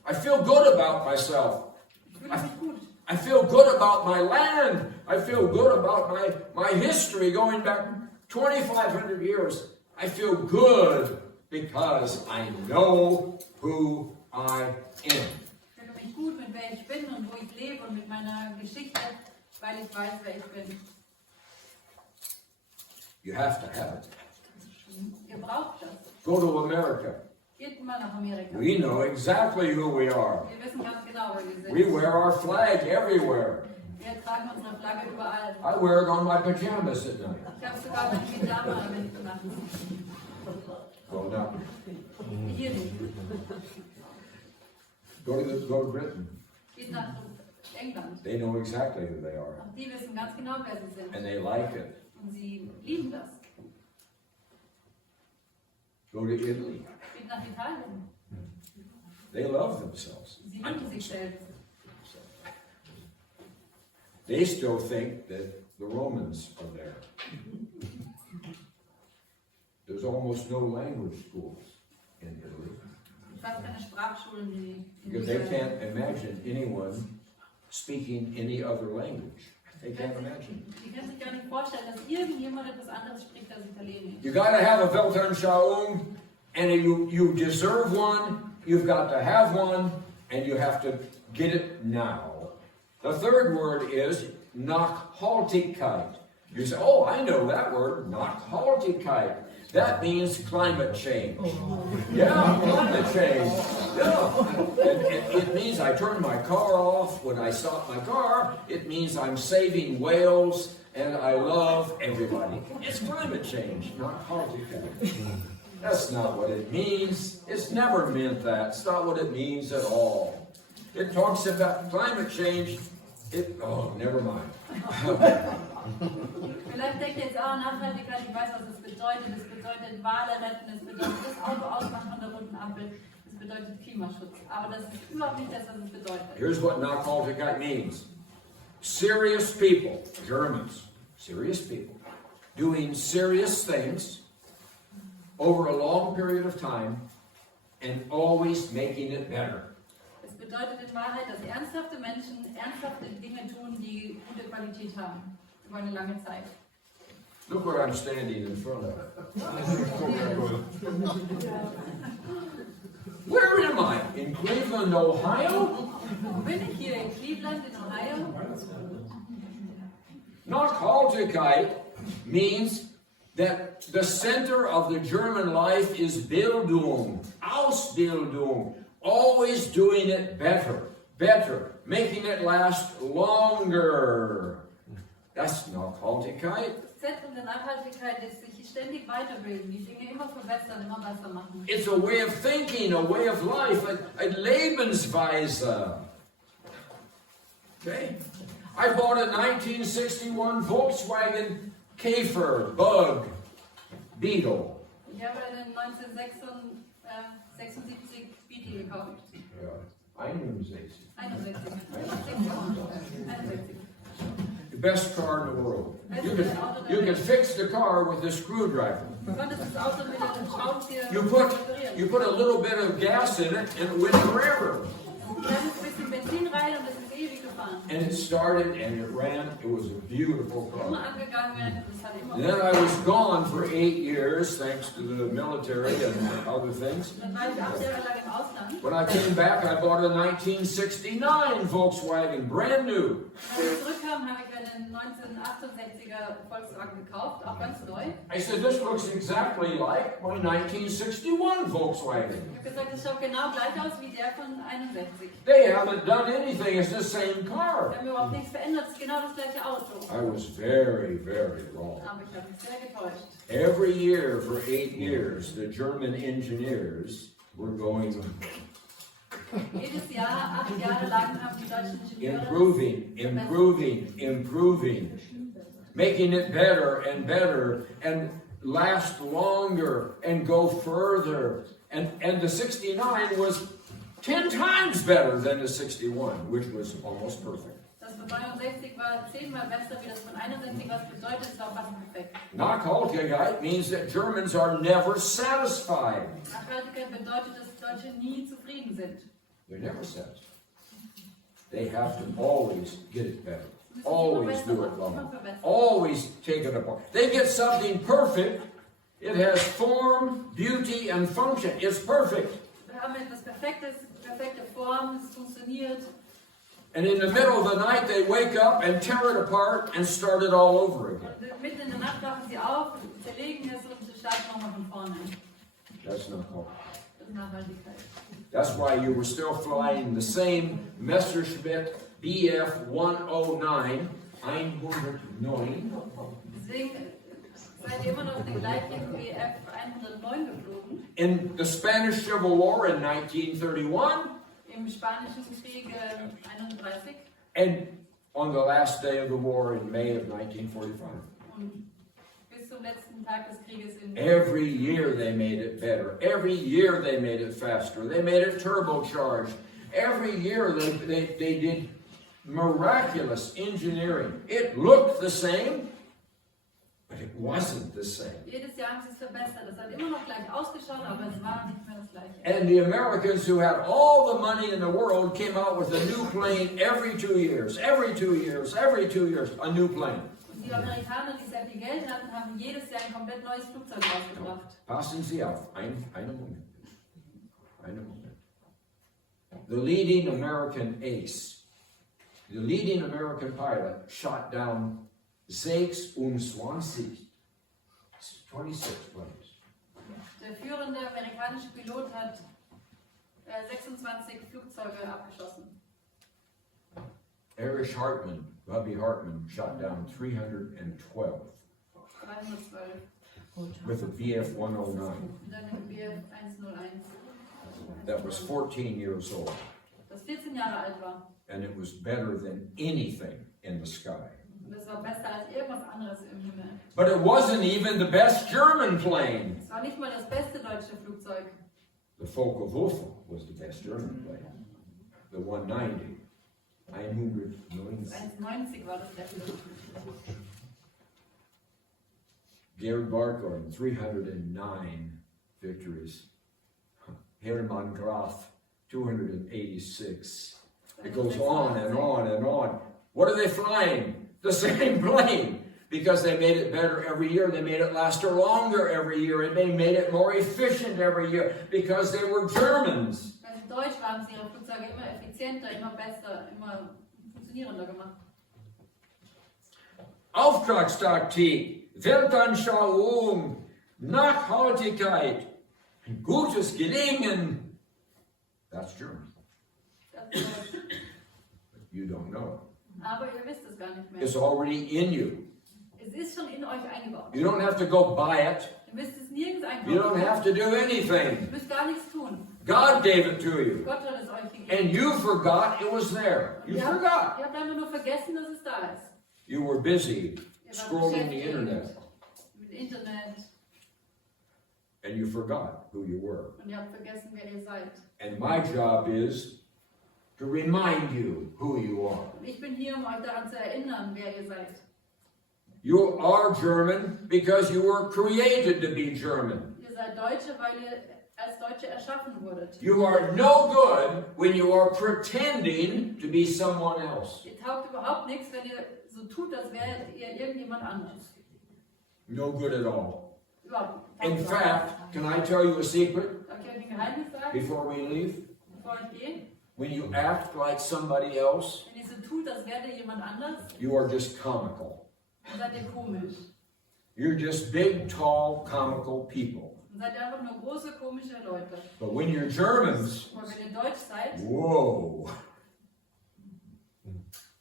I feel good about myself. Ich fühle mich gut. I feel good about my land. I feel good about my history going back 2,500 years. I feel good because I know who I am. Ich fühle mich gut mit wer ich bin und wo ich lebe und mit meiner Geschichte, weil ich weiß, wer ich bin. You have to have it. Ihr braucht das. Go to America. Geht mal nach Amerika. We know exactly who we are. Wir wissen ganz genau, wer wir sind. We wear our flag everywhere. Wir tragen unsere Flagge überall. I wear it on my pajamas at night. Ich habe sogar mein Pyjama mitgemacht. Well, now, Hier nicht. go to Britain. Geht nach England. They know exactly who they are. Auch die wissen ganz genau, wer sie sind. And they like it. Und sie lieben das. Go to Italy. Geht nach Italien. They love themselves. Sie lieben sich selbst. They still think that the Romans are there. There's almost no language schools in Italy Fast keine Sprachschulen, die because they can't imagine anyone speaking any other language. They can't imagine. Die können sich gar nicht vorstellen, dass irgendjemand etwas anderes spricht als Italienisch. You got to have a Weltanschauung, and you deserve one. You've got to have one, and you have to get it now. The third word is Nachhaltigkeit. You say, oh, I know that word, Nachhaltigkeit. That means climate change. Yeah, climate change. Yeah. It means I turn my car off when I stop my car. It means I'm saving whales and I love everybody. It's climate change, Nachhaltigkeit. That's not what it means. It's never meant that. It's not what it means at all. It talks about climate change. Never mind. Vielleicht denkt ihr jetzt auch Nachhaltigkeit, ich weiß, was es bedeutet. Es bedeutet Wale retten, es bedeutet das Auto ausmachen von der roten Ampel, es bedeutet Klimaschutz. Aber das ist überhaupt nicht das, was es bedeutet. Here's what Nachhaltigkeit means. Serious people, Germans, serious people, doing serious things over a long period of time and always making it better. Es bedeutet in Wahrheit, dass ernsthafte Menschen ernsthafte Dinge tun, die gute Qualität haben, über eine lange Zeit. Look where I'm standing in front of. Where am I? In Cleveland, Ohio? Wo bin ich hier? In Cleveland, in Ohio? Nachhaltigkeit means that the center of the German life is Bildung, Ausbildung, always doing it better, making it last longer. That's Nachhaltigkeit. Das Zentrum der Nachhaltigkeit ist sich ständig weiterbilden, die Dinge immer verbessern, immer besser machen. It's a way of thinking, a way of life, a Lebensweise. Okay? I bought a 1961 Volkswagen Käfer Bug Beetle. Ich habe einen 1976 Beetle gekauft. Ja, 61. 61. The best car in the world. You can fix the car with a screwdriver. Du konntest das Auto mit einem Schraubenzieher You reparieren. put a little bit of gas in it and it went forever. Da ist ein bisschen Benzin rein und es ist ewig gefahren. And it started and it ran. It was a beautiful Immer car. angegangen, es hat immer. Then I was gone for 8 years thanks to the military and other things. Dann war ich 8 Jahre lang im Ausland. When I came back, I bought a 1969 Volkswagen, brand new. Als ich zurückkam, habe ich einen 1968er Volkswagen gekauft, auch ganz neu. I said, this looks exactly like my 1961 Volkswagen. Ich habe gesagt, das schaut genau gleich aus wie der von 61. They haven't done anything. It's the same Wir car. haben überhaupt nichts verändert, es ist genau das gleiche Auto. I was very, very wrong. Aber ich habe mich sehr getäuscht. Every year for 8 years, the German engineers were going Jedes Jahr, 8 Jahre lang, haben die deutschen Ingenieure improving, making it better and last longer and go further. And the 69 was 10 times better than the 61, which was almost perfect. das von 69 war 10-mal besser wie das von 61, was bedeutet, es war fast perfekt. Nachhaltigkeit means that Germans are never satisfied. Nachhaltigkeit bedeutet, dass Deutsche nie zufrieden sind. They're never satisfied. They have to always get it better. Always do it longer. Always take it apart. They get something perfect. It has form, beauty, and function. It's perfect. Wir haben etwas Perfektes, perfekte Form, es funktioniert. And in the middle of the night, they wake up and tear it apart and start it all over again. Und mitten in der Nacht wachen sie auf, zerlegen es und sie starten nochmal von vorne. That's not called. Das ist Nachhaltigkeit. That's why you were still flying the same Messerschmitt Bf 109, 109. Deswegen seid ihr immer noch den gleichen BF 109 geflogen. In the Spanish Civil War in 1931, Im Spanischen Krieg 31 and on the last day of the war in May of 1945. und bis zum letzten Tag des Krieges in Every year they made it better. Every year they made it faster. They made it turbocharged. Every year they did miraculous engineering. It looked the same, but it wasn't the same. jedes Jahr haben sie es verbessert. Es hat immer noch gleich ausgeschaut, aber es war nicht mehr das gleiche. And the Americans, who had all the money in the world, came out with a new plane every 2 years. Every 2 years, every 2 years, a new plane. Und die Amerikaner, die sehr viel Geld hatten, haben jedes Jahr ein komplett neues Flugzeug rausgebracht. Passen Sie auf. Einen Moment. Einen Moment. The leading American ace, the leading American pilot, shot down 26 planes. Der führende amerikanische Pilot hat 26 Flugzeuge abgeschossen. Bobby Hartman, shot down 312 312. with a VF 109 Und dann im BF 101, that was 14 years old, das 14 Jahre alt war. and it was better than anything in the sky. Und das war besser als irgendwas anderes im Himmel. But it wasn't even the best German plane. Es war nicht mal das beste deutsche Flugzeug. The Focke-Wulf was the best German plane. The 190. 190. 190 war das beste. Gary Barkholm, 309 victories. Hermann Graf, 286. It goes on and on and on. What are they flying? The same plane. because they made it better every year. They made it last longer every year. And they made it more efficient every year because they were Germans. Weil sie Deutsch waren, haben sie ihre Flugzeuge immer effizienter, immer besser, immer funktionierender gemacht. Auftragstaktik, Weltanschauung, Nachhaltigkeit, gutes Gelingen. That's German. Das ist Deutsch. You don't know Aber ihr wisst es gar nicht it. mehr. It's already in you. Es ist schon in euch eingebaut. You don't have to go buy it. Ihr müsst es nirgends You don't einkaufen. have to do Ihr anything. müsst gar nichts tun. God gave it to you. Gott hat es euch gegeben. And you forgot it was there. You Ihr forgot. habt einfach nur vergessen, dass es da ist. You were busy Ihr wart scrolling the beschäftigt internet. mit Internet And you forgot who you were. und ihr habt vergessen, wer ihr seid. And my job is to remind you who you are. Und ich bin hier, um euch daran zu erinnern, wer ihr seid. You are German because you were created to be German. Ihr seid Deutsche, weil ihr als Deutsche erschaffen wurdet. You are no good when you are pretending to be someone else. Ihr taugt überhaupt nichts, wenn ihr so tut, als wärt ihr irgendjemand anderes. No good at all. Überhaupt. In fact, can I tell you a secret Darf ich euch ein Geheimnis sagen, before we leave? bevor ich gehe? When you act like somebody else, Wenn ihr so tut, als wärt ihr jemand anders, you are just comical. dann seid ihr komisch. You're just big, tall, comical people. Dann seid ihr einfach nur große, komische Leute. But when you're Germans, Aber wenn ihr Deutsch seid, whoa.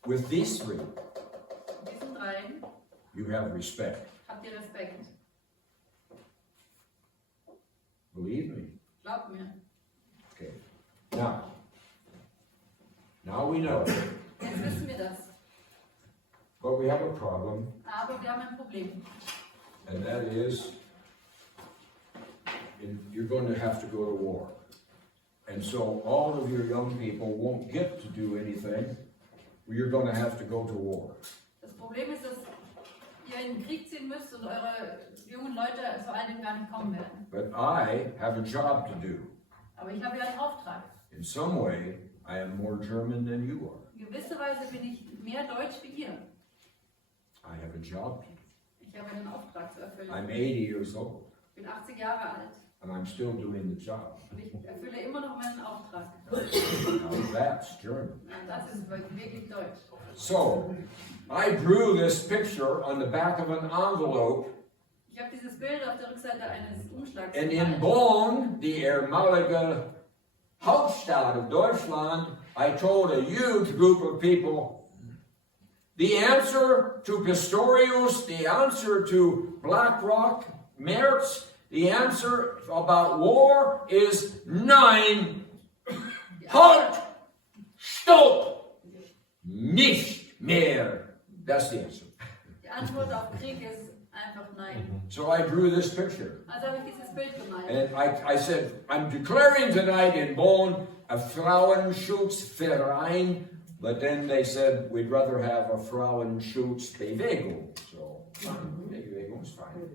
With these three, mit diesen dreien, you have respect. habt ihr Respekt. Believe me. Glaubt mir. Okay. Now we know. Jetzt wissen wir das. But we have a problem, Aber wir haben ein Problem. and that is you're going to have to go to war. And so all of your young people won't get to do anything. You're going to have to go to war. Das Problem ist, dass ihr in den Krieg ziehen müsst und eure jungen Leute zu all dem gar nicht kommen werden. But I have a job to do. Aber ich habe ja einen Auftrag. In some way, I am more German than you are. In gewisser Weise bin ich mehr Deutsch wie ihr. I have a job to do. Ich habe einen Auftrag zu erfüllen. I'm 80 years old, Ich bin 80 Jahre alt and I'm still doing the job. und ich erfülle immer noch meinen Auftrag. Now that's German. Und das ist wirklich Deutsch. So, I drew this picture on the back of an envelope, Ich habe dieses Bild auf der Rückseite eines Umschlags and in gemalt. Bonn, the ehemalige Hauptstadt of Deutschland, I told a huge group of people, the answer to Pistorius, the answer to BlackRock, Merz, the answer about war is nein. Halt! Stopp! Nicht mehr. That's the answer. Die Antwort auf Krieg ist einfach nein. So I drew this picture. Also habe ich dieses Bild gemalt. And I said, I'm declaring tonight in Bonn a Frauenschutzverein, but then they said we'd rather have a Frauenschutzbewegung. So, Bewegung is fine.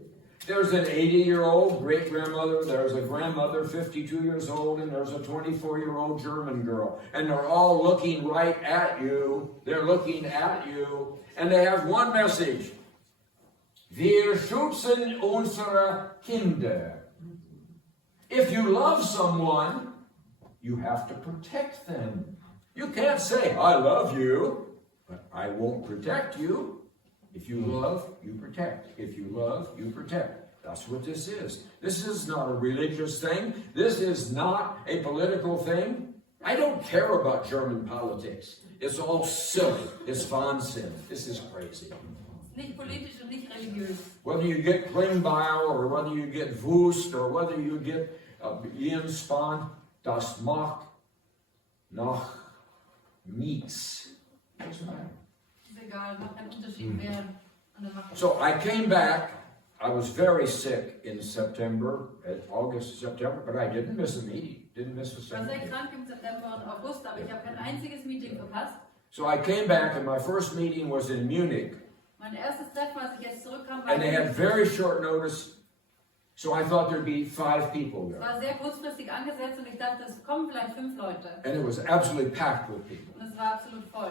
There's an 80-year-old great-grandmother, there's a grandmother, 52 years old, and there's a 24-year-old German girl. And they're all looking right at you. They're looking at you. And they have one message. Wir schützen unsere Kinder. If you love someone, you have to protect them. You can't say, I love you, but I won't protect you. If you love, you protect. If you love, you protect. That's what this is. This is not a religious thing. This is not a political thing. I don't care about German politics. It's all silly. It's Wahnsinn. This is crazy. Nicht politisch und nicht religiös. Whether you get Klingbeil or whether you get Wust or whether you get Jens Spahn, das macht noch nichts. Doesn't matter. Ist egal, macht keinen Unterschied mehr an der Macht. So I came back. I was very sick in September, August, September, but I didn't miss a meeting. Didn't miss a Ich war single sehr meeting. krank im September und August, aber ich habe kein einziges Meeting verpasst. So I came back, and my first meeting was in Munich, Mein erstes Treffen, als ich jetzt zurückkam, war and they had very short notice. So I thought there'd be 5 people es there, war sehr kurzfristig angesetzt und ich dachte, es kommen vielleicht 5 Leute. and it was absolutely packed with people. Und es war absolut voll.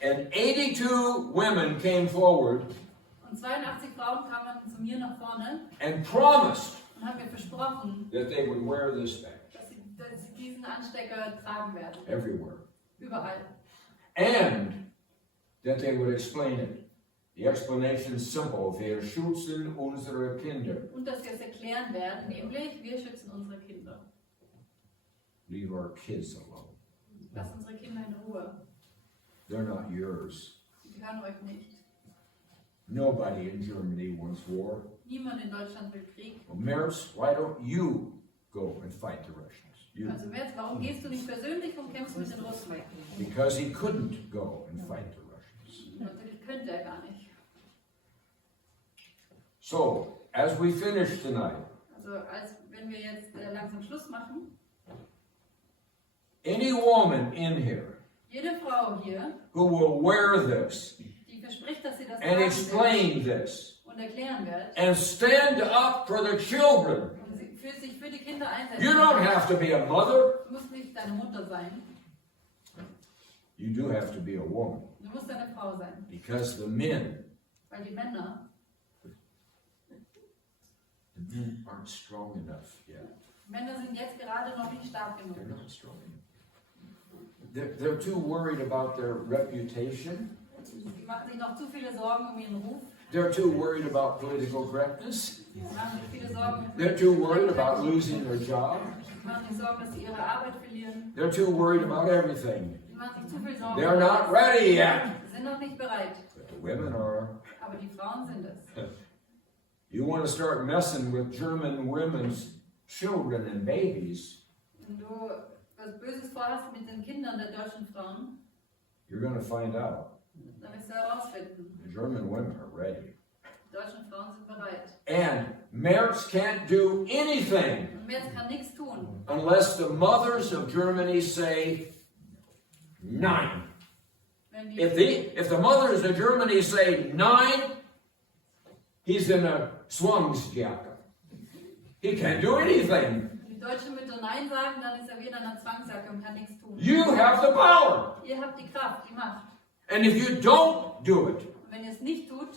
And 82 women came forward, Und 82 Frauen kamen zu mir nach vorne and promised und haben mir versprochen, that they would wear this badge dass sie diesen Anstecker tragen werden. everywhere. Überall. And that they would explain it. The explanation is simple. Wir schützen unsere Kinder. Und dass wir es erklären werden, nämlich wir schützen unsere Kinder. Leave our kids alone. Lasst unsere Kinder in Ruhe. They're not yours. Sie gehören euch nicht. Nobody in Germany wants war. Niemand in Deutschland will Krieg. Well, Merz, why don't you go and fight the Russians? You. Also Merz, warum gehst du nicht persönlich und kämpfst mit den Russen? Because he couldn't go and fight the Russians. Natürlich könnte er gar nicht. So, as we finish tonight, Also wenn wir jetzt langsam Schluss machen, any woman in here jede Frau hier, who will wear this die verspricht, dass sie das and tragen explain wird this und erklären wird and stand up for the children. und sie für sich für die Kinder einsetzen. You don't have to be a mother. Du musst nicht deine Mutter sein, You do have to be a woman. du musst eine Frau sein, Because the men weil die Männer aren't strong enough yet. sind jetzt gerade noch nicht stark genug. They're not strong enough. They're too worried about their reputation. Sie machen sich noch zu viele Sorgen um ihren Ruf. They're too worried about political correctness. Sie machen sich viele Sorgen. They're too worried about losing their job. Sie machen sich Sorgen, dass sie ihre Arbeit verlieren. They're too worried about everything. Sie machen sich zu viel Sorgen. They're not ready yet. Sie sind noch nicht bereit. But the women are. Aber die Frauen sind es. You want to start messing with German women's children and babies, Wenn du was Böses vorhast mit den Kindern der deutschen Frauen, you're going to find out. dann wirst du herausfinden. The German women are ready. Die deutschen Frauen sind bereit. And Merz can't do anything Und Merz kann nichts tun, unless the mothers of Germany say nine. wenn die, If the mothers of Germany say nine, he's in a Zwangsjacke. He can't do anything. die deutschen Mütter Nein sagen, dann ist er wieder in einer Zwangsjacke und kann nichts tun. You have the power. Ihr habt die Kraft, die Macht. And if you don't do it, Und wenn ihr es nicht tut,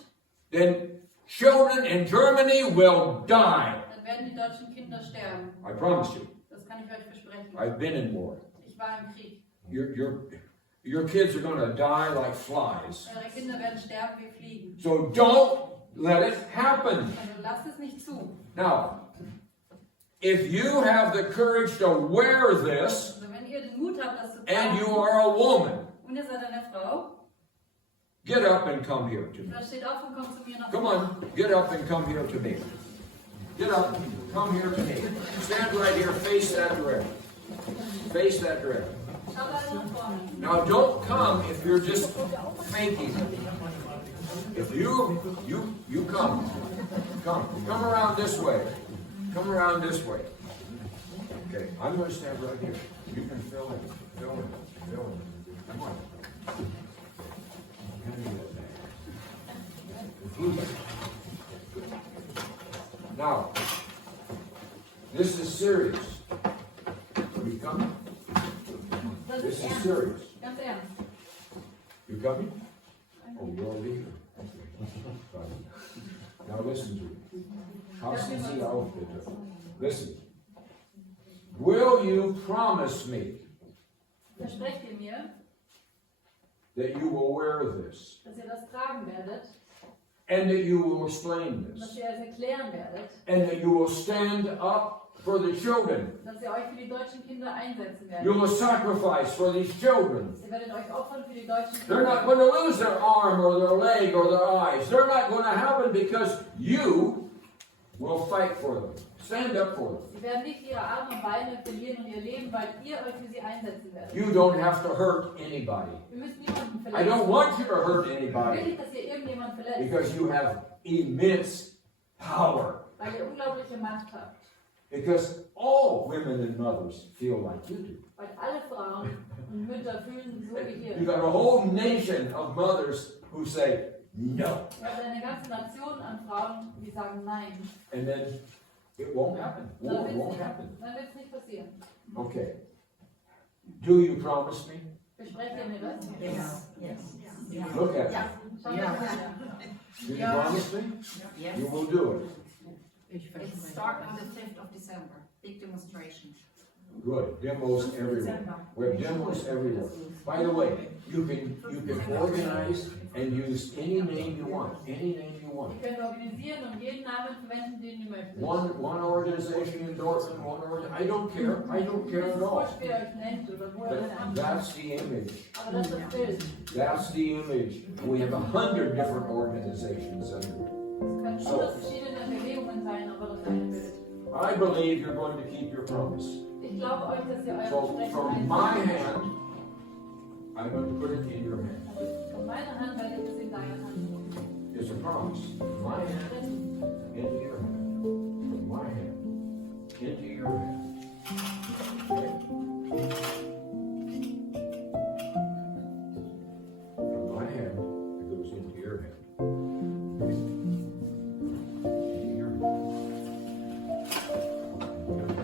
then children in Germany will die. dann werden die deutschen Kinder sterben. I promise you. Das kann ich euch versprechen. I've been in war. Ich war im Krieg. Your kids are going to die like flies. Eure Kinder werden sterben wie Fliegen. So don't let it happen. Also lasst es nicht zu. Now, if you have the courage to wear this Also wenn ihr den Mut habt, das zu and you tragen, are a woman, und ihr seid eine Frau, get up and come here to me. dann steht auf und kommt zu mir nach Come on, get up and come here to me. Get up, come here to me. Stand right here, face that direction. Face that direction. Schaut alle nach vorne. Now don't come if you're just faking it. If you come around this way. Come around this way. Okay, I'm going to stand right here. You can fill in. Come on. Now, this is serious. You coming? Das This ist is ernst. serious. Ganz ernst. You coming? Oh, you're already here. Okay. Now listen to me. Passen Sie auf, bitte. Listen. Will you promise me Versprecht ihr mir, that you will wear this dass ihr das tragen werdet, and that you will explain dass this ihr es erklären werdet, and that you will stand up for the children? dass ihr euch für die deutschen Kinder einsetzen You werdet. will sacrifice for these children. Ihr werdet euch opfern für die deutschen They're not Kinder. going to lose their arm or their leg or their eyes. They're not going to happen because you will fight for them. Stand up for them. Sie werden nicht ihre Arme und Beine verlieren und ihr Leben, weil ihr euch für sie einsetzen werdet. You don't have to hurt anybody. Ihr müsst niemanden I don't verletzen. want you to hurt Ich will anybody nicht, dass ihr irgendjemanden verletzt, because you have immense power. weil ihr unglaubliche Macht habt. Because all women and mothers feel like you do. Weil alle Frauen und Mütter fühlen so wie You ihr. got a whole nation of mothers who say no. Ihr habt eine ganze Nation an Frauen, die sagen Nein. And then it won't happen. War won't happen. Dann wird es nicht passieren. Okay. Do you promise me? Versprecht ihr mir das? Yes. Look at me. Schaut Ja. euch an. Did you promise me? Yes. You will do it. It's start on the 5th of December. Big demonstration. Good. Demos everywhere. We have demos everywhere. By the way, you can organize and use any name you want. Any name you want. Ihr könnt organisieren und jeden Namen verwenden, den ihr möchtet. One organization in Dortmund, I don't care. I don't care at all. Wer euch nennt oder wo ihr But euch anmeldet. that's the image. Aber das ist das Bild. That's the image. We have 100 different organizations under. Es können schon verschiedene Bewegungen sein, aber das eine Bild. I believe you're going to keep your promise. Ich glaube euch, dass ihr eure So Versprechen from my einhalten. hand, I'm going to put it in your hand. Von meiner Hand werde ich es in deine Hand tun. It's a promise. From my hand into your hand. From my hand into your hand. Okay? From my hand, it goes into your hand. Into your hand. Your hand.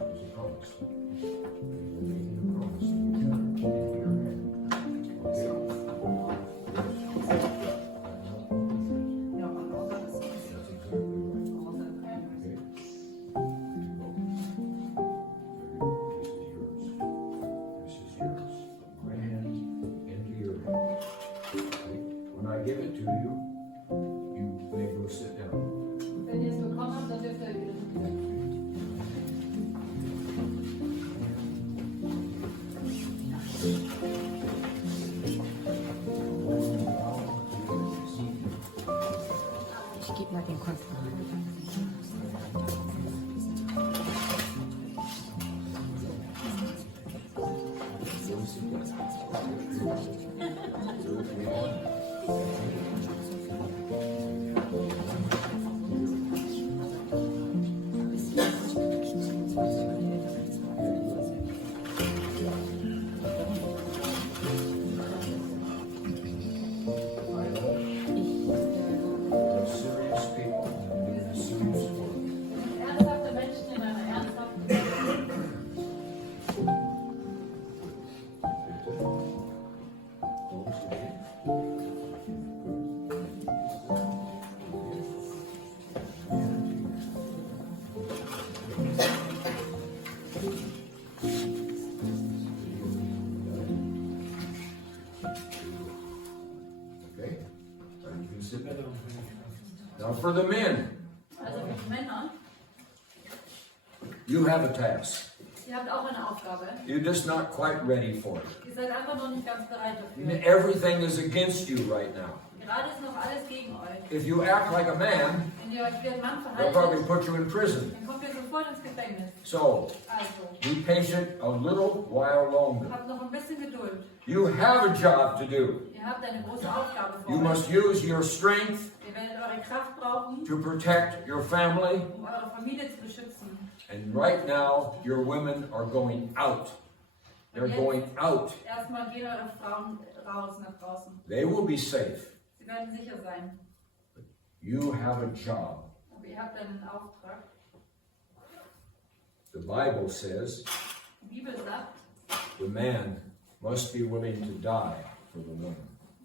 It's a promise. You're making a promise. Into your hand. Okay? Ja, und auch das ist That's exactly right. auch das. Okay. This is yours. My hand into your hand. Okay. When I give it to you, you may go sit down. Wenn ihr es bekommen habt, dann dürft ihr wieder sitzen. Ich gebe mal den Kosten. I know they're serious people doing serious work. Ernsthafte Menschen in einer ernsthaften Welt. Okay? You can sit down. Now for the men, Also für die Männer, you have a task. ihr habt auch eine Aufgabe. You're just not quite ready for it. Ihr seid einfach noch nicht ganz bereit dafür. Everything is against you right now. Gerade ist noch alles gegen euch. If you act like a man, Wenn ihr euch wie ein Mann they'll probably verhaltet, put you in prison. dann kommt ihr sofort ins Gefängnis. So, Also, be patient a little while longer. habt noch ein bisschen Geduld. You have a job to do. Ihr habt eine große Aufgabe vor You euch. must use your strength Ihr werdet eure Kraft brauchen, to protect your family. um eure Familie zu beschützen. And right now, your women are going out. They're going out. Erstmal gehen eure Frauen raus nach draußen. They will be safe. Sie werden sicher sein. You have a job. Aber ihr habt einen Auftrag. The Bible says Die Bibel sagt, the man must be willing to die for the woman.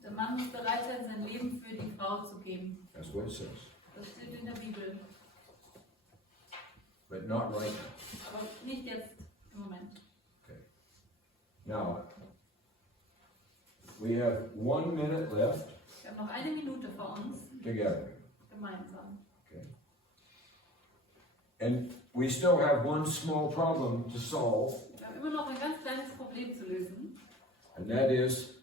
der Mann muss bereit sein, sein Leben für die Frau zu geben. That's what it says. Das steht in der Bibel. But not right now. Aber nicht jetzt im Moment. Okay. Now, we have 1 minute left Wir haben noch eine Minute vor uns, together. gemeinsam. Okay. And we still have one small problem to solve, Wir haben immer noch ein ganz kleines Problem zu lösen. and that is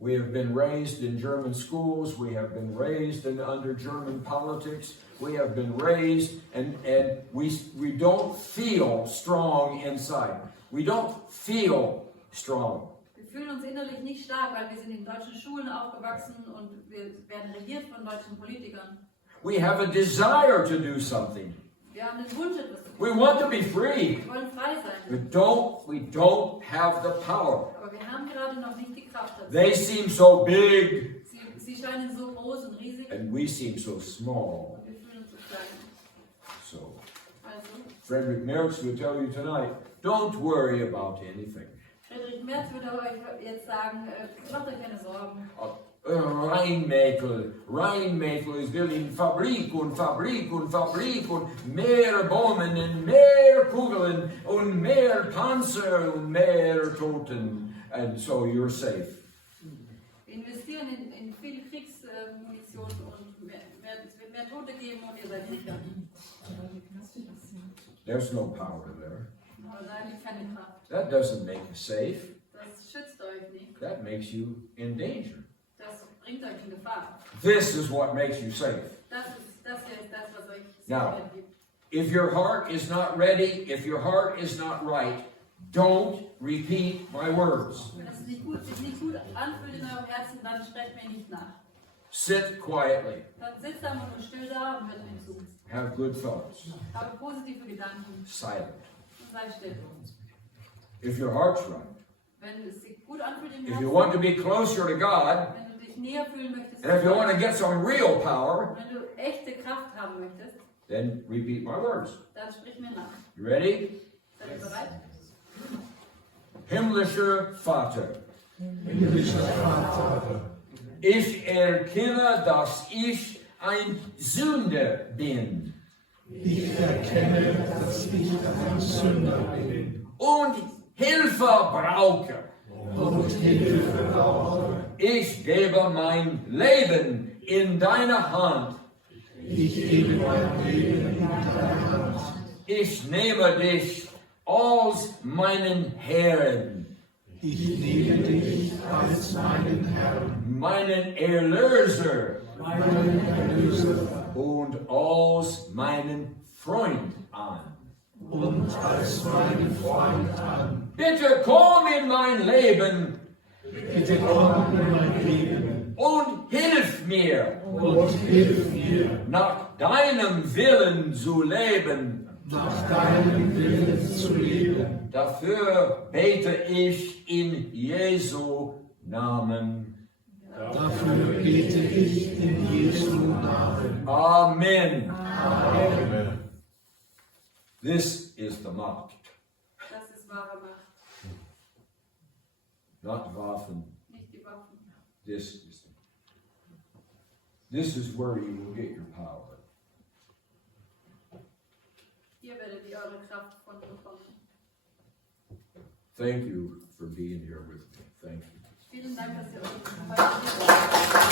we have been raised in German schools, we have been raised under German politics, we have been raised and we don't feel strong inside. We don't feel strong. Wir fühlen uns innerlich nicht stark, weil wir sind in deutschen Schulen aufgewachsen und wir werden regiert von deutschen Politikern. We have a desire to do something. Wir haben den Wunsch, etwas zu We tun. want to be free. Wir wollen frei sein. We don't have the power. Aber wir haben gerade noch nicht die Kraft dazu. They seem so big Sie scheinen so groß und riesig and we seem so small. und wir fühlen uns so klein. So, Also, Frederick Merz will tell you tonight, don't worry about anything. Friedrich Merz würde euch jetzt sagen, macht euch keine Sorgen. Rheinmäkel. Ich will in Fabrik und mehr Bomben und mehr Kugeln und mehr Panzer und mehr Toten. And so you're safe. Wir investieren in viel Kriegsmunition und es wird mehr Tote geben und ihr seid sicher. There's no power there. Aber da liegt keine Kraft. That doesn't make you safe. Das schützt euch nicht. That makes you in danger. Das bringt euch in Gefahr. This is what makes you safe. Das hier ist das, was euch Now, Sicherheit gibt. if your heart is not ready, if your heart is not right, don't repeat my words. Wenn es sich nicht gut anfühlt in eurem Herzen, dann sprecht mir nicht nach. Sit quietly. Dann sitzt da nur still da und hört mir zu. Have good thoughts. Habe positive Gedanken Silent. und sei still. If your heart's right, Wenn es sich gut anfühlt im if Herzen, you want to be closer to God, wenn du dich näher fühlen möchtest, and if you want to get some real power, wenn du echte Kraft haben möchtest, then repeat my words. dann sprich mir nach. You ready? Seid ihr bereit? Himmlischer Vater, ich erkenne, dass ich ein Sünder bin. Ich erkenne, dass ich ein Sünder bin Und Hilfe brauche. und Hilfe brauche. Ich gebe mein Leben in deine Hand. Ich gebe mein Leben in deine Hand. Ich nehme dich als meinen Herrn, Ich nehme dich als meinen Herrn, meinen Erlöser meinen Erlöser und als meinen Freund an. und als meinen Freund an. Bitte komm in mein Leben Bitte komm in mein Leben und hilf mir, und hilf mir, nach deinem Willen zu leben. nach deinem Willen zu leben. Dafür bete ich in Jesu Namen. Dafür bete ich in Jesu Namen. Amen. Amen. This is the Macht, Das ist wahre Macht, not Waffen. nicht die Waffen. This is where you will get your power. Hier werdet ihr eure Kraft von bekommen. Thank you for being here with me. Thank you. Vielen Dank, dass ihr euch heute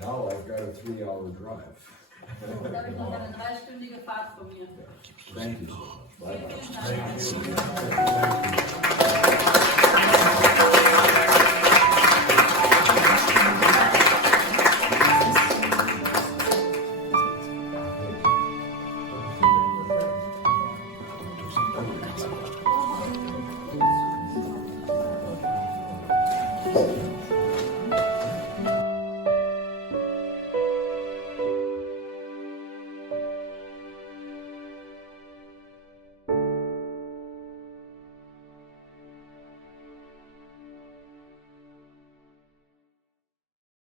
Now I've got a 3-hour drive. Jetzt habe ich noch eine 3-stündige Fahrt von mir. Thank you so much. Bye bye. Vielen Dank.